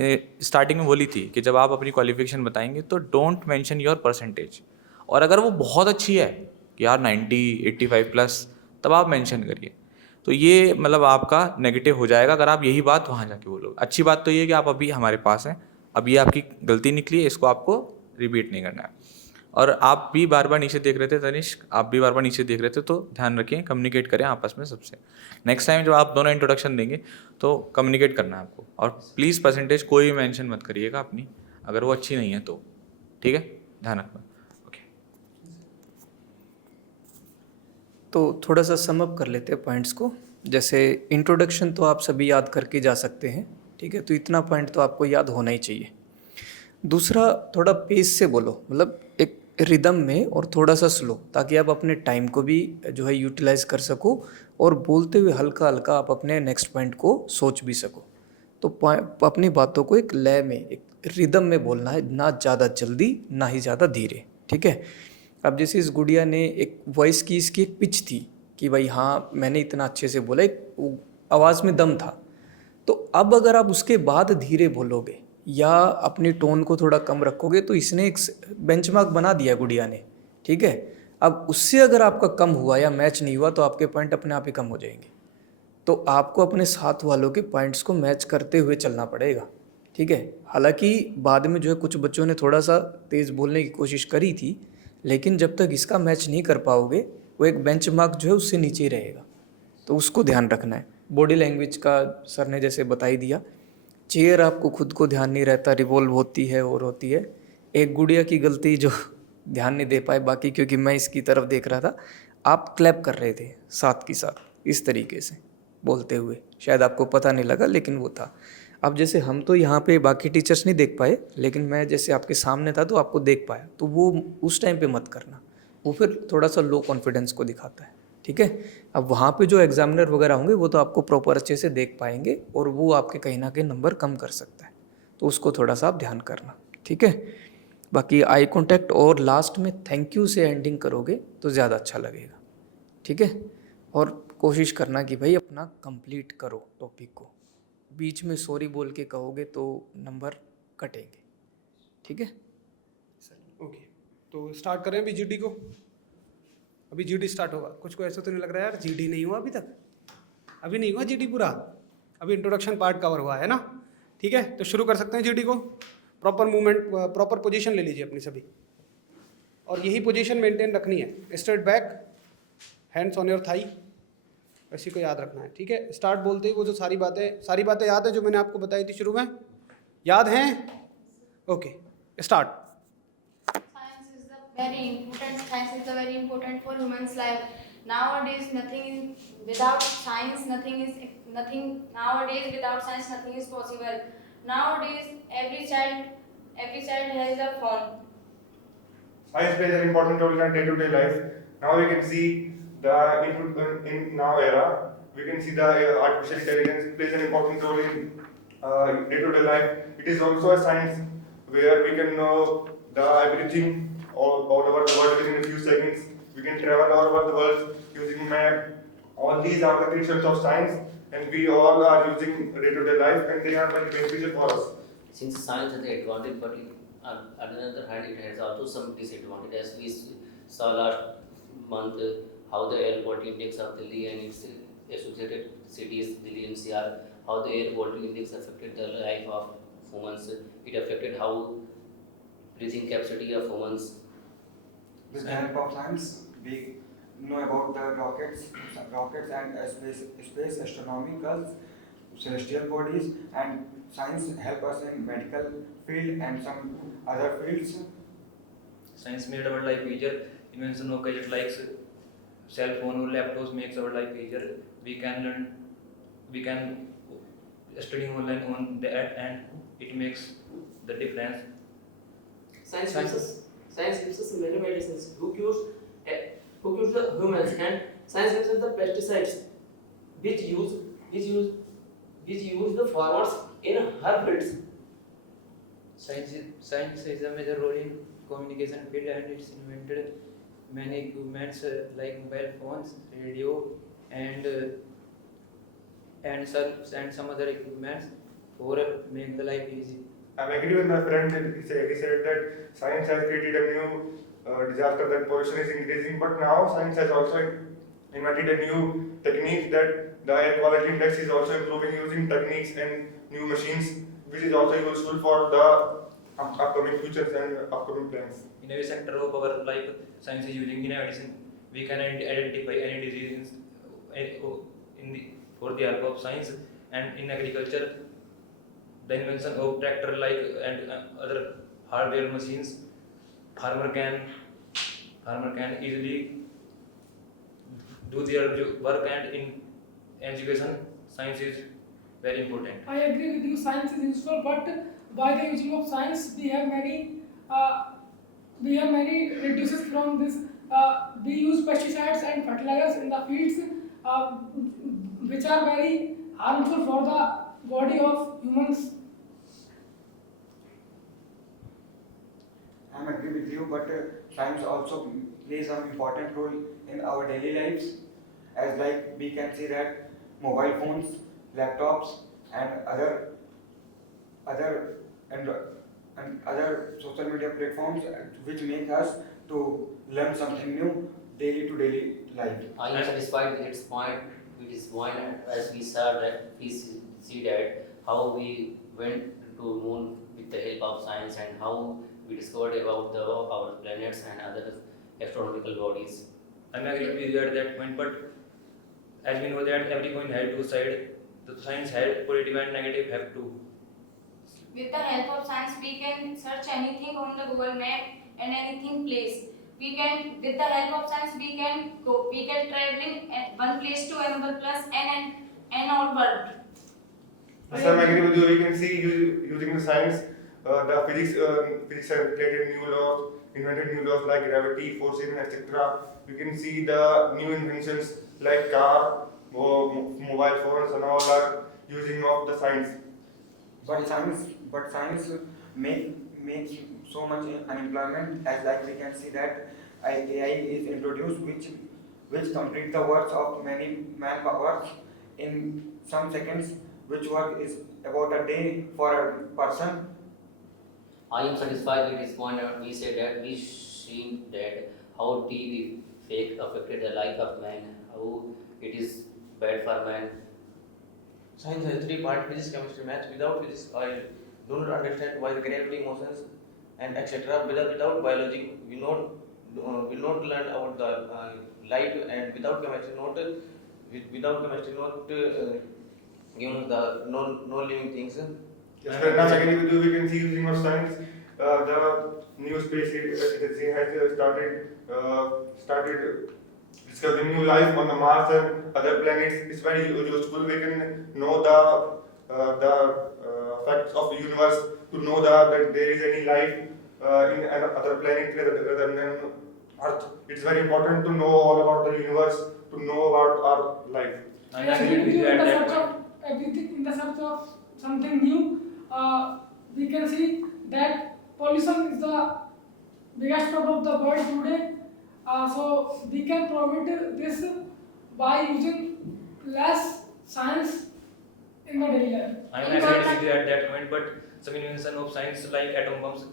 स्टार्टिंग में बोली थी कि जब आप अपनी क्वालिफिकेशन बताएंगे तो डोंट मेंशन योर परसेंटेज, और अगर वो बहुत अच्छी है कि यार 90, 85 प्लस, तब आप मेंशन करिए। तो ये मतलब आपका नेगेटिव हो जाएगा अगर आप यही बात वहाँ जाके बोलोगे। अच्छी बात तो ये है कि आप अभी हमारे पास हैं, अब ये आपकी गलती निकली है, इसको आपको रिपीट नहीं करना है। और आप भी बार बार नीचे देख रहे थे तनिष्क, आप भी बार बार नीचे देख रहे थे, तो ध्यान रखें, कम्युनिकेट करें आपस में सबसे। नेक्स्ट टाइम जब आप दोनों इंट्रोडक्शन देंगे तो कम्युनिकेट करना है आपको, और प्लीज़ परसेंटेज कोई भी मेंशन मत करिएगा अपनी, अगर वो अच्छी नहीं है तो, ठीक है, ध्यान रखना। तो थोड़ा सा समअप कर लेते हैं पॉइंट्स को। जैसे इंट्रोडक्शन तो आप सभी याद करके जा सकते हैं, ठीक है, तो इतना पॉइंट तो आपको याद होना ही चाहिए। दूसरा, थोड़ा पेस से बोलो, मतलब एक रिदम में और थोड़ा सा स्लो, ताकि आप अपने टाइम को भी जो है यूटिलाइज कर सको और बोलते हुए हल्का हल्का आप अपने नेक्स्ट पॉइंट को सोच भी सको। तो अपनी बातों को एक लय में, एक रिदम में बोलना है, ना ज़्यादा जल्दी ना ही ज़्यादा धीरे, ठीक है। अब जैसे इस गुड़िया ने एक वॉइस की, इसकी एक पिच थी कि भाई हाँ मैंने इतना अच्छे से बोला, एक आवाज़ में दम था। तो अब अगर आप उसके बाद धीरे बोलोगे या अपनी टोन को थोड़ा कम रखोगे तो इसने एक बेंचमार्क बना दिया गुड़िया ने, ठीक है। अब उससे अगर आपका कम हुआ या मैच नहीं हुआ तो आपके पॉइंट अपने आप ही कम हो जाएंगे। तो आपको अपने साथ वालों के पॉइंट्स को मैच करते हुए चलना पड़ेगा, ठीक है। हालांकि बाद में जो है कुछ बच्चों ने थोड़ा सा तेज़ बोलने की कोशिश करी थी, लेकिन जब तक इसका मैच नहीं कर पाओगे वो एक बेंचमार्क जो है उससे नीचे ही रहेगा। तो उसको ध्यान रखना है। बॉडी लैंग्वेज का सर ने जैसे बता ही दिया। चेयर आपको खुद को ध्यान नहीं रहता, रिवॉल्व होती है और होती है। एक गुड़िया की गलती जो ध्यान नहीं दे पाए बाकी, क्योंकि मैं इसकी तरफ देख रहा था, आप क्लैप कर रहे थे साथ की साथ इस तरीके से बोलते हुए, शायद आपको पता नहीं लगा लेकिन वो था। अब जैसे हम तो यहाँ पे बाकी टीचर्स नहीं देख पाए, लेकिन मैं जैसे आपके सामने था तो आपको देख पाया, तो वो उस टाइम पे मत करना, वो फिर थोड़ा सा लो कॉन्फिडेंस को दिखाता है, ठीक है। अब वहाँ पे जो एग्जामिनर वगैरह होंगे वो तो आपको प्रॉपर अच्छे से देख पाएंगे और वो आपके कहीं ना कहीं नंबर कम कर सकता है, तो उसको थोड़ा सा आप ध्यान करना, ठीक है। बाकी आई कॉन्टैक्ट और लास्ट में थैंक यू से एंडिंग करोगे तो ज़्यादा अच्छा लगेगा, ठीक है। और कोशिश करना कि भाई अपना कंप्लीट करो टॉपिक को, बीच में सॉरी बोल के कहोगे तो नंबर कटेंगे, ठीक है। ओके, तो स्टार्ट करें अभी जीडी को। अभी जीडी स्टार्ट होगा। कुछ को ऐसा तो नहीं लग रहा है यार जीडी नहीं हुआ अभी तक? अभी नहीं हुआ जीडी पूरा, अभी इंट्रोडक्शन पार्ट कवर हुआ है ना, ठीक है। तो शुरू कर सकते हैं जीडी को। प्रॉपर मूवमेंट, प्रॉपर पोजीशन ले लीजिए अपनी सभी, और यही पोजीशन मेंटेन रखनी है। Straight back, hands on your thigh, इसी को याद रखना है, ठीक है। स्टार्ट बोलते ही वो जो सारी बातें याद है जो मैंने आपको बताई थी शुरू में, याद हैं? Okay, start. Science is the very important for human's life. Nowadays, without science, nowadays without science, nothing is possible. Nowadays, every child has a phone. Science plays an important role in our day-to-day life. Now we can see in now era, we can see the artificial intelligence plays an important role in day-to-day life. It is also a science where we can know everything all over the world within a few seconds. We can travel all over the world using map. All these are the creations of science, and we all are using day-to-day life, and they are very beneficial for us. Since science has the advantage, but on the other hand, it has also some disadvantage. As we saw last month, how the air quality index of Delhi and its associated cities, Delhi NCR, how the air quality index affected the life of humans. It affected how breathing capacity of humans. With the help of science, we know about the rockets and space astronomical celestial bodies, and science help us in medical field and some other fields. Science made our life easier. Invention of gadgets like cell phone or laptops makes our life easier. We can study online on that, and it makes the difference. Science gives us many medicines. Who cures the humans? And science gives us the pesticides, which use the farmers in herbicides. Science is a major role in communication field, and it's invented many equipments like mobile phones, radio, and some other equipments for make the life easy. I agree with my friend. He said that science has created a new disaster, that pollution is increasing. But now science has also invented a new technique that the air quality index is also improving using techniques and new machines, which is also useful for the upcoming futures and upcoming plans. In every sector of our life, science is using. In medicine, we can identify any disease for the help of science. And in agriculture, the invention of tractor and other hardware machines, farmer can easily do their work. And in education, science is very important. I agree with you, science is useful, but by the using of science, we have many we have many reduces from this. We use pesticides and fertilizers in the fields, which are very harmful for the body of humans. I agree with you, but science also plays an important role in our daily lives, as like we can see that mobile phones, laptops, and other and, and other social media platforms which make us to learn something new daily to daily life. I am satisfied with its point, which is one as we saw that we see that how we went to moon with the help of science and how we discovered about our planets and other astronomical bodies. I'm agree with you at that point, but as we know that every coin had two sides, the science had positive and negative have too. With the help of science, we can search anything on the Google map and anything place. We can, with the help of science, we can traveling at one place to another place and our world. Yes, I agree with you. We can see using the science, the physics have created new laws, invented new laws like gravity, forces, etc. We can see the new inventions like car, mobile phones, and all are using of the science. But science makes so much unemployment, as like we can see that AI is introduced which complete the works of many manpowers in some seconds, which work is about a day for a person. I am satisfied with this point and we say that we see that how TV fake affected the life of man, how it is bad for man. Science has three parts: physics, chemistry, maths. Without physics, I do not understand why the gravity, motions, and etc. Without biology, we will not learn about the light, and without chemistry, without chemistry, not given the non living things. Yes, but now again we can see using of science, the new space agency has started discovering new life on the Mars and other planets. It's very useful. We can know the facts of the universe, to know that there is any life in other planet rather than Earth. It's very important to know all about the universe, to know about our life. I'm Yes, agree with you in at the that search point. of everything, in the search of something new, we can see that pollution is the biggest problem of the world today. So we can prevent this by using less science in the daily life. I'm agree with you at that point, but some invention of science like atom bombs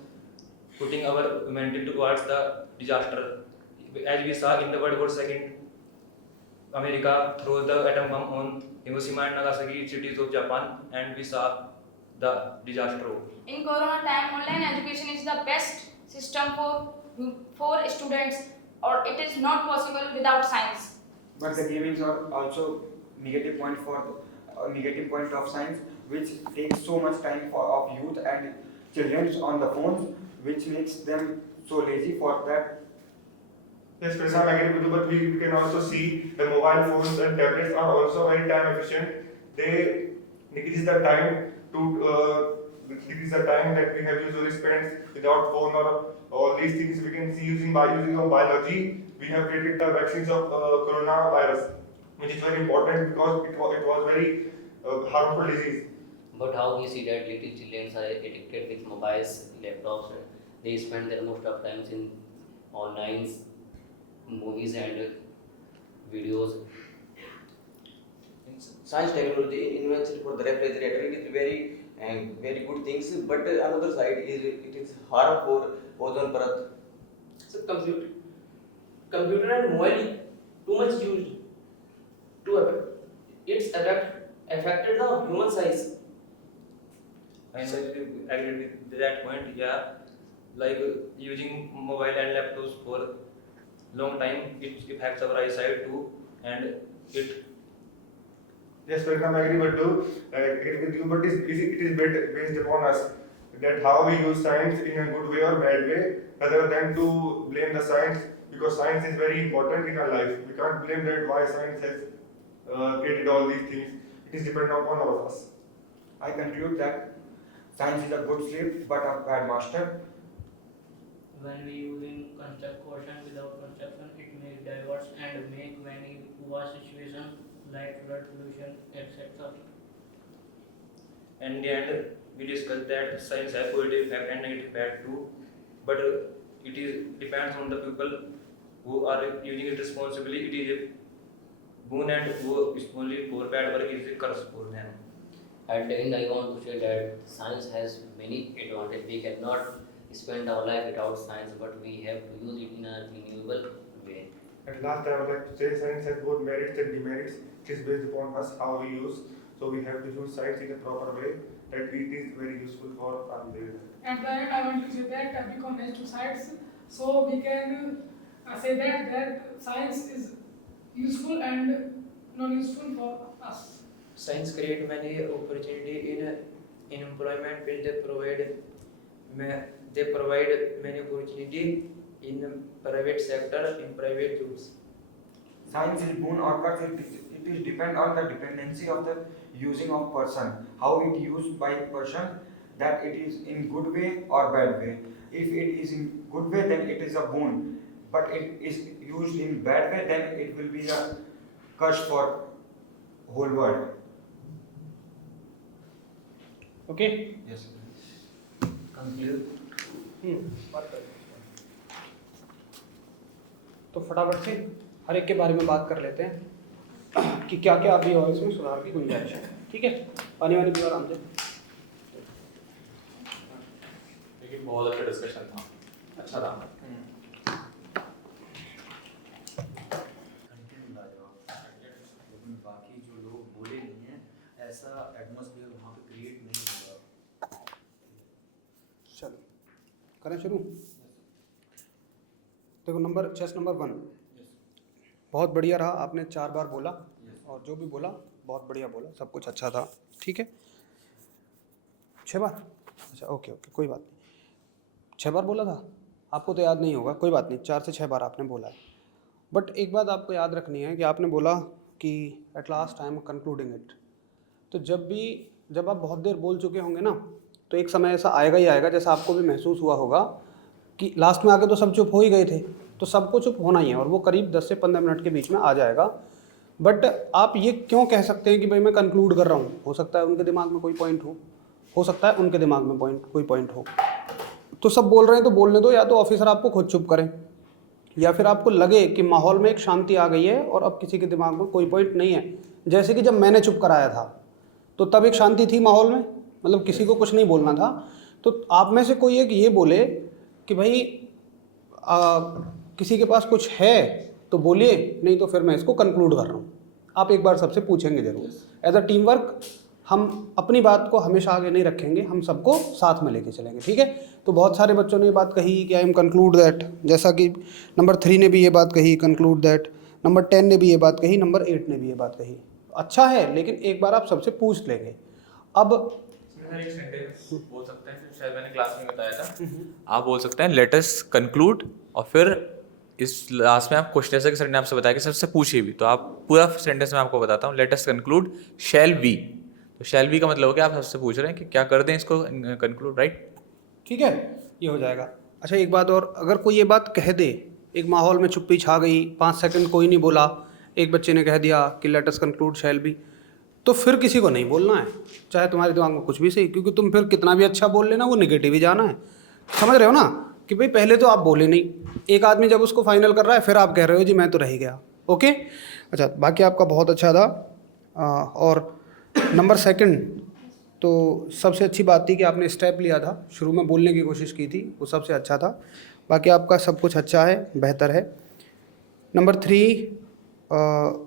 putting our humanity towards the disaster. As we saw in the World War II, America throws the atom bomb on Hiroshima and Nagasaki cities of Japan, and we saw the disaster. In Corona time, online education is the best system for students, or it is not possible without science. But the gamings are also negative point negative point of science, which takes so much time of youth and children on the phones, which makes them so lazy for that. Yes, for example, I agree with you, but we can also see the mobile phones and tablets are also very time efficient. They decrease the time that we have usually spent without phone or all these things. We can see using biology. We have created the vaccines of coronavirus, which is very important because it was very harmful disease. But how we see that little children are addicted with mobiles, laptops, they spend their most of times in online movies and videos. Science technology invention for the refrigerator, it is very good things, but another side is it is harm for ozone parat. So computer and mobile too much used to affected the human size. I agree with that point. Yeah, like using mobile and laptops for long time, it affects our eyesight too, and it. Yes, for example, I agree with you, but it is based upon us that how we use science in a good way or bad way, rather than to blame the science, because science is very important in our life. We can't blame that why science has created all these things. It is dependent upon all of us. I conclude that science is a good slave but a bad master. when we use in construct quotient without construction, it may diverge and make many worse situations like flood pollution, etc. And in the end, we discussed that science has positive effect and negative effect too, but it is depends on the people who are using it responsibly. It is a boon, and who is only for bad work is a curse for them. At the end, I want to say that science has many advantages. We cannot spend our life without science, but we have to use it in a renewable way. At last, I would like to say science has both merits and demerits. It is based upon us how we use. So we have to use science in a proper way. That it is very useful for our daily life. At the end, I want to say that everyone has two sides, so we can say that science is useful and non-useful for us. Science create many opportunity in employment field. They provide many opportunity in private sector, in private jobs. Science is boon or curse. It is depend on the dependency of the using of person, how it used by person, that it is in good way or bad way. If it is in good way, then it is a boon, but it is used in bad way, then it will be a curse for whole world. Okay. Yes. Conclude. तो फटाफट से हर एक के बारे में बात कर लेते हैं कि क्या क्या अभी और इसमें सुधार की गुंजाइश है। ठीक है, पानी वानी पियो आराम से। लेकिन बहुत अच्छा डिस्कशन था, अच्छा था। लेकिन बाकी जो लोग बोले नहीं हैं, ऐसा एटमॉस्फेयर वहाँ पे क्रिएट नहीं होगा। चलो करें शुरू। देखो चेस नंबर 1 बहुत बढ़िया रहा, आपने 4 बार बोला और जो भी बोला बहुत बढ़िया बोला, सब कुछ अच्छा था। ठीक है, 6 बार, अच्छा ओके कोई बात नहीं। 6 बार बोला था, आपको तो याद नहीं होगा, कोई बात नहीं, 4 से 6 बार आपने बोला है। बट एक बात आपको याद रखनी है कि आपने बोला कि at last I am concluding it. तो जब आप बहुत देर बोल चुके होंगे ना, तो एक समय ऐसा आएगा ही आएगा, जैसा आपको भी महसूस हुआ होगा कि लास्ट में आके तो सब चुप हो ही गए थे, तो सबको चुप होना ही है, और वो करीब 10 से 15 मिनट के बीच में आ जाएगा। बट आप ये क्यों कह सकते हैं कि भाई मैं कंक्लूड कर रहा हूँ? हो सकता है उनके दिमाग में कोई पॉइंट हो सकता है उनके दिमाग में कोई पॉइंट हो। तो सब बोल रहे हैं तो बोलने दो, या तो ऑफिसर आपको खुद चुप करें, या फिर आपको लगे कि माहौल में एक शांति आ गई है और अब किसी के दिमाग में कोई पॉइंट नहीं है। जैसे कि जब मैंने चुप कराया था तो तब एक शांति थी माहौल में, मतलब किसी को कुछ नहीं बोलना था। तो आप में से कोई एक ये बोले कि भाई किसी के पास कुछ है तो बोलिए, नहीं तो फिर मैं इसको कंक्लूड कर रहा हूँ। आप एक बार सबसे पूछेंगे ज़रूर। एज अ टीम वर्क हम अपनी बात को हमेशा आगे नहीं रखेंगे, हम सबको साथ में लेके चलेंगे। ठीक है, तो बहुत सारे बच्चों ने ये बात कही कि आई एम कंक्लूड दैट, जैसा कि नंबर 3 ने भी ये बात कही कंक्लूड दैट, नंबर 10 ने भी ये बात कही, नंबर 8 ने भी ये बात कही। अच्छा है, लेकिन एक बार आप सबसे पूछ लेंगे। अब एक सेंटेंस बोल सकते हैं, शायद मैंने क्लास में बताया था, आप बोल सकते हैं लेट अस कंक्लूड, और फिर इस लास्ट में आप क्वेश्चन, जैसे कि सर ने आपसे बताया कि सबसे पूछिए भी, तो आप पूरा सेंटेंस में आपको बताता हूँ। Let us conclude shall be, तो शैल बी का मतलब हो कि आप सबसे पूछ रहे हैं कि क्या कर दें इसको कंक्लूड, राइट? ठीक है, ये हो जाएगा। अच्छा एक बात और, अगर कोई ये बात कह दे, एक माहौल में चुप्पी छा गई, 5 सेकंड कोई नहीं बोला, एक बच्चे ने कह दिया कि let us conclude shall be, तो फिर किसी को नहीं बोलना है, चाहे तुम्हारे दिमाग में कुछ भी सही, क्योंकि तुम फिर कितना भी अच्छा बोल लेना वो निगेटिव ही जाना है। समझ रहे हो ना कि भाई पहले तो आप बोले नहीं, एक आदमी जब उसको फाइनल कर रहा है फिर आप कह रहे हो जी मैं तो रह गया। ओके, अच्छा बाकी आपका बहुत अच्छा था। और नंबर 2 तो सबसे अच्छी बात थी कि आपने स्टेप लिया था, शुरू में बोलने की कोशिश की थी, वो सबसे अच्छा था। बाकी आपका सब कुछ अच्छा है, बेहतर है। नंबर 3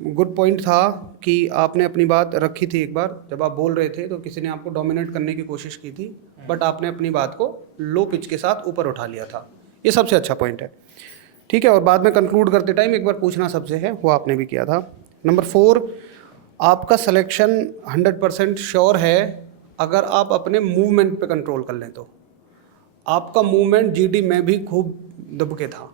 गुड पॉइंट था कि आपने अपनी बात रखी थी। एक बार जब आप बोल रहे थे तो किसी ने आपको डोमिनेट करने की कोशिश की थी, बट आपने अपनी बात को लो पिच के साथ ऊपर उठा लिया था, ये सबसे अच्छा पॉइंट है। ठीक है, और बाद में कंक्लूड करते टाइम एक बार पूछना सबसे है, वो आपने भी किया था। नंबर 4 आपका सिलेक्शन 100% श्योर है अगर आप अपने मूवमेंट पे कंट्रोल कर लें। तो आपका मूवमेंट जीडी में भी खूब दब के था,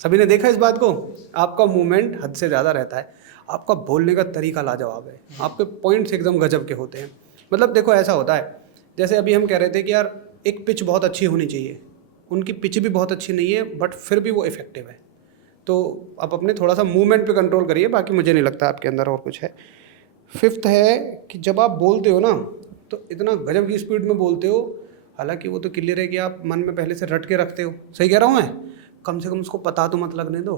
सभी ने देखा इस बात को। आपका मूवमेंट हद से ज़्यादा रहता है, आपका बोलने का तरीका लाजवाब है, आपके पॉइंट्स एकदम गजब के होते हैं। मतलब देखो ऐसा होता है, जैसे अभी हम कह रहे थे कि यार एक पिच बहुत अच्छी होनी चाहिए, उनकी पिच भी बहुत अच्छी नहीं है, बट फिर भी वो इफ़ेक्टिव है। तो आप अपने थोड़ा सा मूवमेंट पे कंट्रोल करिए, बाकी मुझे नहीं लगता आपके अंदर और कुछ है। फिफ्थ है कि जब आप बोलते हो ना तो इतना गजब की स्पीड में बोलते हो, हालांकि वो तो क्लियर है कि आप मन में पहले से रट के रखते हो, सही कह रहा हूँ मैं, कम से कम उसको पता तो मत लगने दो।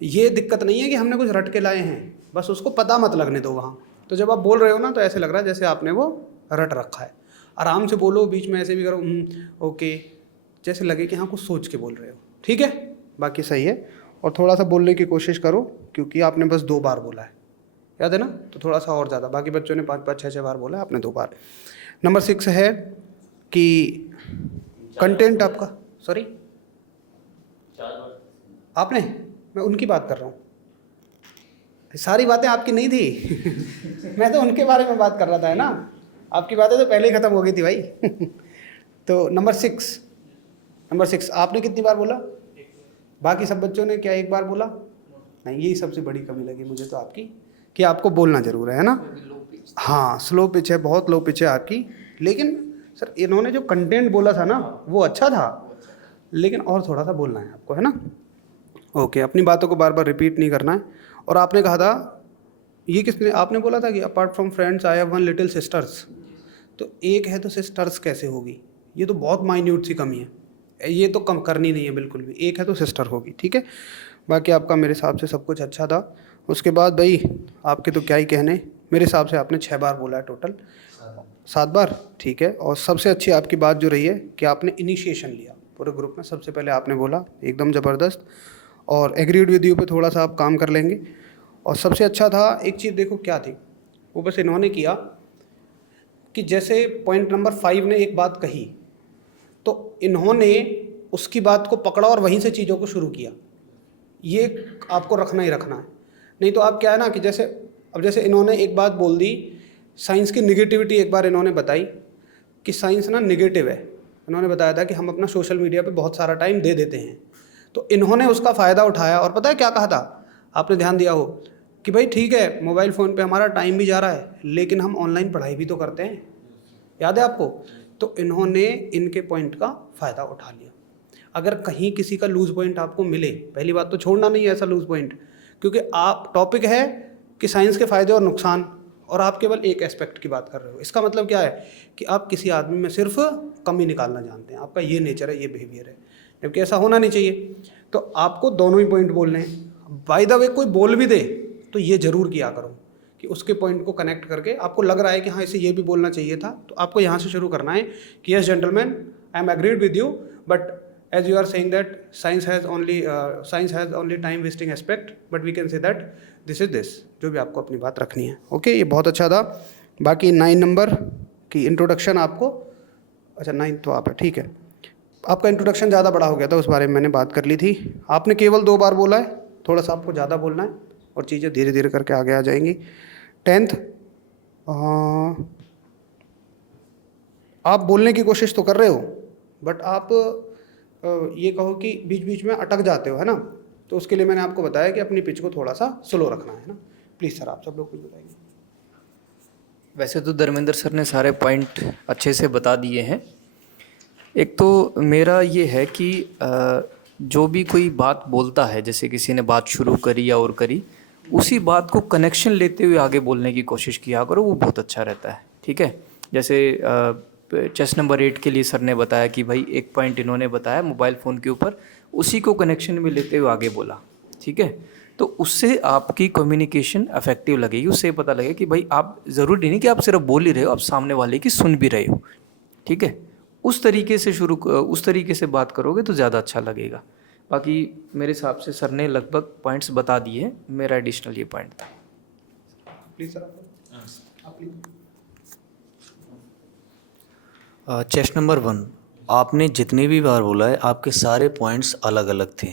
ये दिक्कत नहीं है कि हमने कुछ रट के लाए हैं, बस उसको पता मत लगने दो वहाँ। तो जब आप बोल रहे हो ना तो ऐसे लग रहा है जैसे आपने वो रट रखा है। आराम से बोलो, बीच में ऐसे भी करो ओके, जैसे लगे कि हाँ कुछ सोच के बोल रहे हो, ठीक है। बाकी सही है, और थोड़ा सा बोलने की कोशिश करो क्योंकि आपने बस 2 बार बोला है, याद है ना, तो थोड़ा सा और ज़्यादा, बाकी बच्चों ने 5-5 6-6 बार बोला है, आपने 2 बार। नंबर 6 है कि कंटेंट आपका, सॉरी आपने, मैं उनकी बात कर रहा हूँ, सारी बातें आपकी नहीं थी मैं तो उनके बारे में बात कर रहा था, है ना, आपकी बातें तो पहले ही ख़त्म हो गई थी भाई तो नंबर 6 आपने कितनी बार बोला? बाकी सब बच्चों ने क्या 1 बार बोला? नहीं, यही सबसे बड़ी कमी लगी मुझे तो आपकी, कि आपको बोलना ज़रूर है ना। हाँ, स्लो पिच है, बहुत लो पिच है आपकी। लेकिन सर इन्होंने जो कंटेंट बोला था ना वो अच्छा था, लेकिन और थोड़ा सा बोलना है आपको, है ना। ओके, अपनी बातों को बार बार रिपीट नहीं करना है। और आपने कहा था, ये किसने, आपने बोला था कि apart from friends I have 1 little sisters. तो एक है तो सिस्टर्स कैसे होगी? ये तो बहुत माइन्यूट सी कमी है, ये तो कम करनी नहीं है बिल्कुल भी। एक है तो सिस्टर होगी, ठीक है। बाकी आपका मेरे हिसाब से सब कुछ अच्छा था। उसके बाद भाई आपके तो क्या ही कहने, मेरे हिसाब से आपने 6 बार बोला है टोटल, 7 बार, ठीक है। और सबसे अच्छी आपकी बात जो रही है कि आपने इनिशिएशन लिया पूरे ग्रुप में, सबसे पहले आपने बोला, एकदम ज़बरदस्त। और एग्रीड विद यू पे थोड़ा सा आप काम कर लेंगे। और सबसे अच्छा था एक चीज़, देखो क्या थी वो, बस इन्होंने किया कि जैसे पॉइंट नंबर 5 ने एक बात कही तो इन्होंने उसकी बात को पकड़ा और वहीं से चीज़ों को शुरू किया। ये आपको रखना ही रखना है, नहीं तो आप क्या है ना कि जैसे अब जैसे इन्होंने एक बात बोल दी, साइंस की निगेटिविटी एक बार इन्होंने बताई कि साइंस ना निगेटिव है। इन्होंने बताया था कि हम अपना सोशल मीडिया पे बहुत सारा टाइम दे देते हैं, तो इन्होंने उसका फ़ायदा उठाया। और पता है क्या कहा था, आपने ध्यान दिया हो कि भाई ठीक है मोबाइल फ़ोन पे हमारा टाइम भी जा रहा है, लेकिन हम ऑनलाइन पढ़ाई भी तो करते हैं, याद है आपको। तो इन्होंने इनके पॉइंट का फ़ायदा उठा लिया। अगर कहीं किसी का लूज़ पॉइंट आपको मिले, पहली बात तो छोड़ना नहीं है ऐसा लूज़ पॉइंट, क्योंकि आप टॉपिक है कि साइंस के फ़ायदे और नुकसान, और आप केवल एक एस्पेक्ट की बात कर रहे हो। इसका मतलब क्या है कि आप किसी आदमी में सिर्फ कमी निकालना जानते हैं, आपका ये नेचर है, ये बिहेवियर है, जबकि ऐसा होना नहीं चाहिए। तो आपको दोनों ही पॉइंट बोलने हैं। बाय द वे कोई बोल भी दे तो ये ज़रूर किया करो कि उसके पॉइंट को कनेक्ट करके आपको लग रहा है कि हाँ इसे ये भी बोलना चाहिए था, तो आपको यहाँ से शुरू करना है कि yes gentleman, I am agreed with you, but as you are saying that science has only time wasting aspect, but we can say that this is this, जो भी आपको अपनी बात रखनी है। ओके, ये बहुत अच्छा था। बाकी 9 नंबर की इंट्रोडक्शन आपको, अच्छा 9 तो आप है, ठीक है, आपका इंट्रोडक्शन ज़्यादा बड़ा हो गया था, उस बारे में मैंने बात कर ली थी। आपने केवल 2 बार बोला है, थोड़ा सा आपको ज़्यादा बोलना है और चीज़ें धीरे धीरे करके आगे आ जाएंगी। 10th आप बोलने की कोशिश तो कर रहे हो, बट आप ये कहो कि बीच बीच में अटक जाते हो, है ना, तो उसके लिए मैंने आपको बताया कि अपनी पिच को थोड़ा सा स्लो रखना है ना। प्लीज़ सर, आप सब लोग कुछ बताएंगे। वैसे तो धर्मेंद्र सर ने सारे पॉइंट अच्छे से बता दिए हैं। एक तो मेरा ये है कि जो भी कोई बात बोलता है, जैसे किसी ने बात शुरू करी या और करी, उसी बात को कनेक्शन लेते हुए आगे बोलने की कोशिश किया करो, वो बहुत अच्छा रहता है, ठीक है। जैसे चेस नंबर 8 के लिए सर ने बताया कि भाई एक पॉइंट इन्होंने बताया मोबाइल फ़ोन के ऊपर, उसी को कनेक्शन में लेते हुए आगे बोला, ठीक है। तो उससे आपकी कम्युनिकेशन इफेक्टिव लगेगी, उससे पता लगेगा कि भाई आप ज़रूरी नहीं कि आप सिर्फ बोल ही रहे हो, आप सामने वाले की सुन भी रहे हो, ठीक है। उस तरीके से बात करोगे तो ज़्यादा अच्छा लगेगा। बाकी मेरे हिसाब से सर ने लगभग पॉइंट्स बता दिए हैं, मेरा एडिशनल ये पॉइंट था। प्लीज़ सर, आप प्लीज़। चेस्ट नंबर 1, आपने जितने भी बार बोला है आपके सारे पॉइंट्स अलग अलग थे।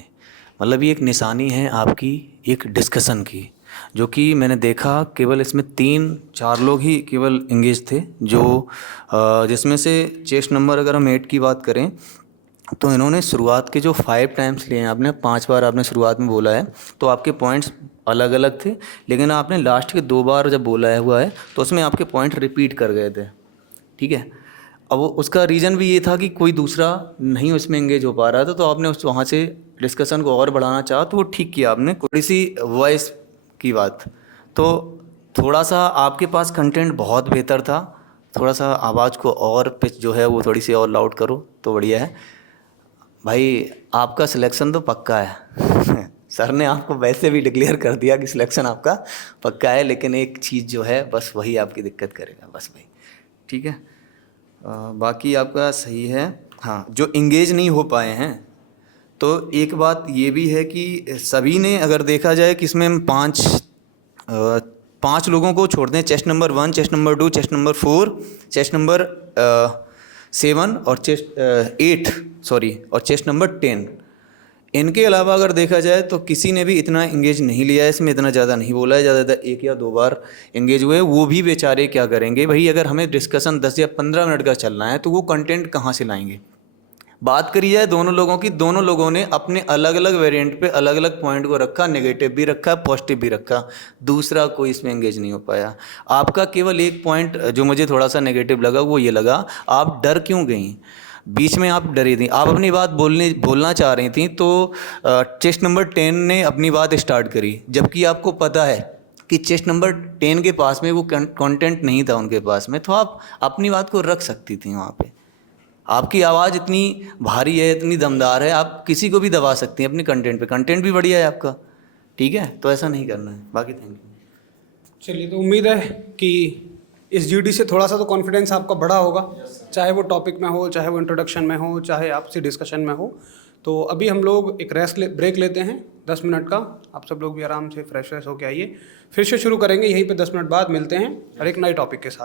मतलब ये एक निशानी है आपकी एक डिस्कशन की, जो कि मैंने देखा केवल इसमें 3-4 लोग ही केवल इंगेज थे, जो जिसमें से चेस्ट नंबर अगर हम 8 की बात करें तो इन्होंने शुरुआत के जो 5 टाइम्स लिए हैं, आपने 5 बार आपने शुरुआत में बोला है, तो आपके पॉइंट्स अलग अलग थे। लेकिन आपने लास्ट के 2 बार जब बोला हुआ है तो उसमें आपके पॉइंट रिपीट कर गए थे, ठीक है। अब उसका रीज़न भी ये था कि कोई दूसरा नहीं उसमें एंगेज हो पा रहा था, तो आपने उस वहाँ से डिस्कशन को और बढ़ाना चाहा, तो वो ठीक किया आपने। थोड़ी सी वॉइस की बात, तो थोड़ा सा आपके पास कंटेंट बहुत बेहतर था, थोड़ा सा आवाज़ को और पिच जो है वो थोड़ी सी और लाउड करो तो बढ़िया है भाई। आपका सिलेक्शन तो पक्का है सर ने आपको वैसे भी डिक्लेयर कर दिया कि सिलेक्शन आपका पक्का है, लेकिन एक चीज़ जो है बस वही आपकी दिक्कत करेगा बस भाई, ठीक है। बाकी आपका सही है। हाँ, जो इंगेज नहीं हो पाए हैं, तो एक बात ये भी है कि सभी ने अगर देखा जाए कि इसमें हम पाँच लोगों को छोड़ दें, chest number 1, chest number 2, chest number 4, chest number 7 और चेस्ट 8 और चेस्ट नंबर 10, इनके अलावा अगर देखा जाए तो किसी ने भी इतना इंगेज नहीं लिया है इसमें, इतना ज़्यादा नहीं बोला है, ज़्यादा 1 या 2 बार इंगेज हुए। वो भी बेचारे क्या करेंगे भाई, अगर हमें डिस्कशन 10 या 15 मिनट का चलना है तो वो कंटेंट कहाँ से लाएंगे। बात करी जाए दोनों लोगों की, दोनों लोगों ने अपने अलग अलग वेरिएंट पे अलग अलग पॉइंट को रखा, नेगेटिव भी रखा, पॉजिटिव भी रखा, दूसरा कोई इसमें एंगेज नहीं हो पाया। आपका केवल एक पॉइंट जो मुझे थोड़ा सा नेगेटिव लगा वो ये लगा, आप डर क्यों गई, बीच में आप डरी थी, आप अपनी बात बोलना चाह रही थी, तो चेस्ट नंबर 10 ने अपनी बात स्टार्ट करी, जबकि आपको पता है कि चेस्ट नंबर 10 के पास में वो कंटेंट नहीं था उनके पास में, तो आप अपनी बात को रख सकती थी वहाँ पे। आपकी आवाज़ इतनी भारी है, इतनी दमदार है, आप किसी को भी दबा सकती हैं अपने कंटेंट पे, कंटेंट भी बढ़िया है आपका, ठीक है। तो ऐसा नहीं करना है। बाकी थैंक यू। चलिए, तो उम्मीद है कि इस जीडी से थोड़ा सा तो कॉन्फिडेंस आपका बढ़ा होगा, चाहे वो टॉपिक में हो, चाहे वो इंट्रोडक्शन में हो, चाहे आपसे डिस्कशन में हो। तो अभी हम लोग एक ब्रेक लेते हैं 10 मिनट का। आप सब लोग भी आराम से फ्रेश होके आइए, फिर से शुरू करेंगे यहीं पे 10 मिनट बाद मिलते हैं और एक नए टॉपिक के साथ।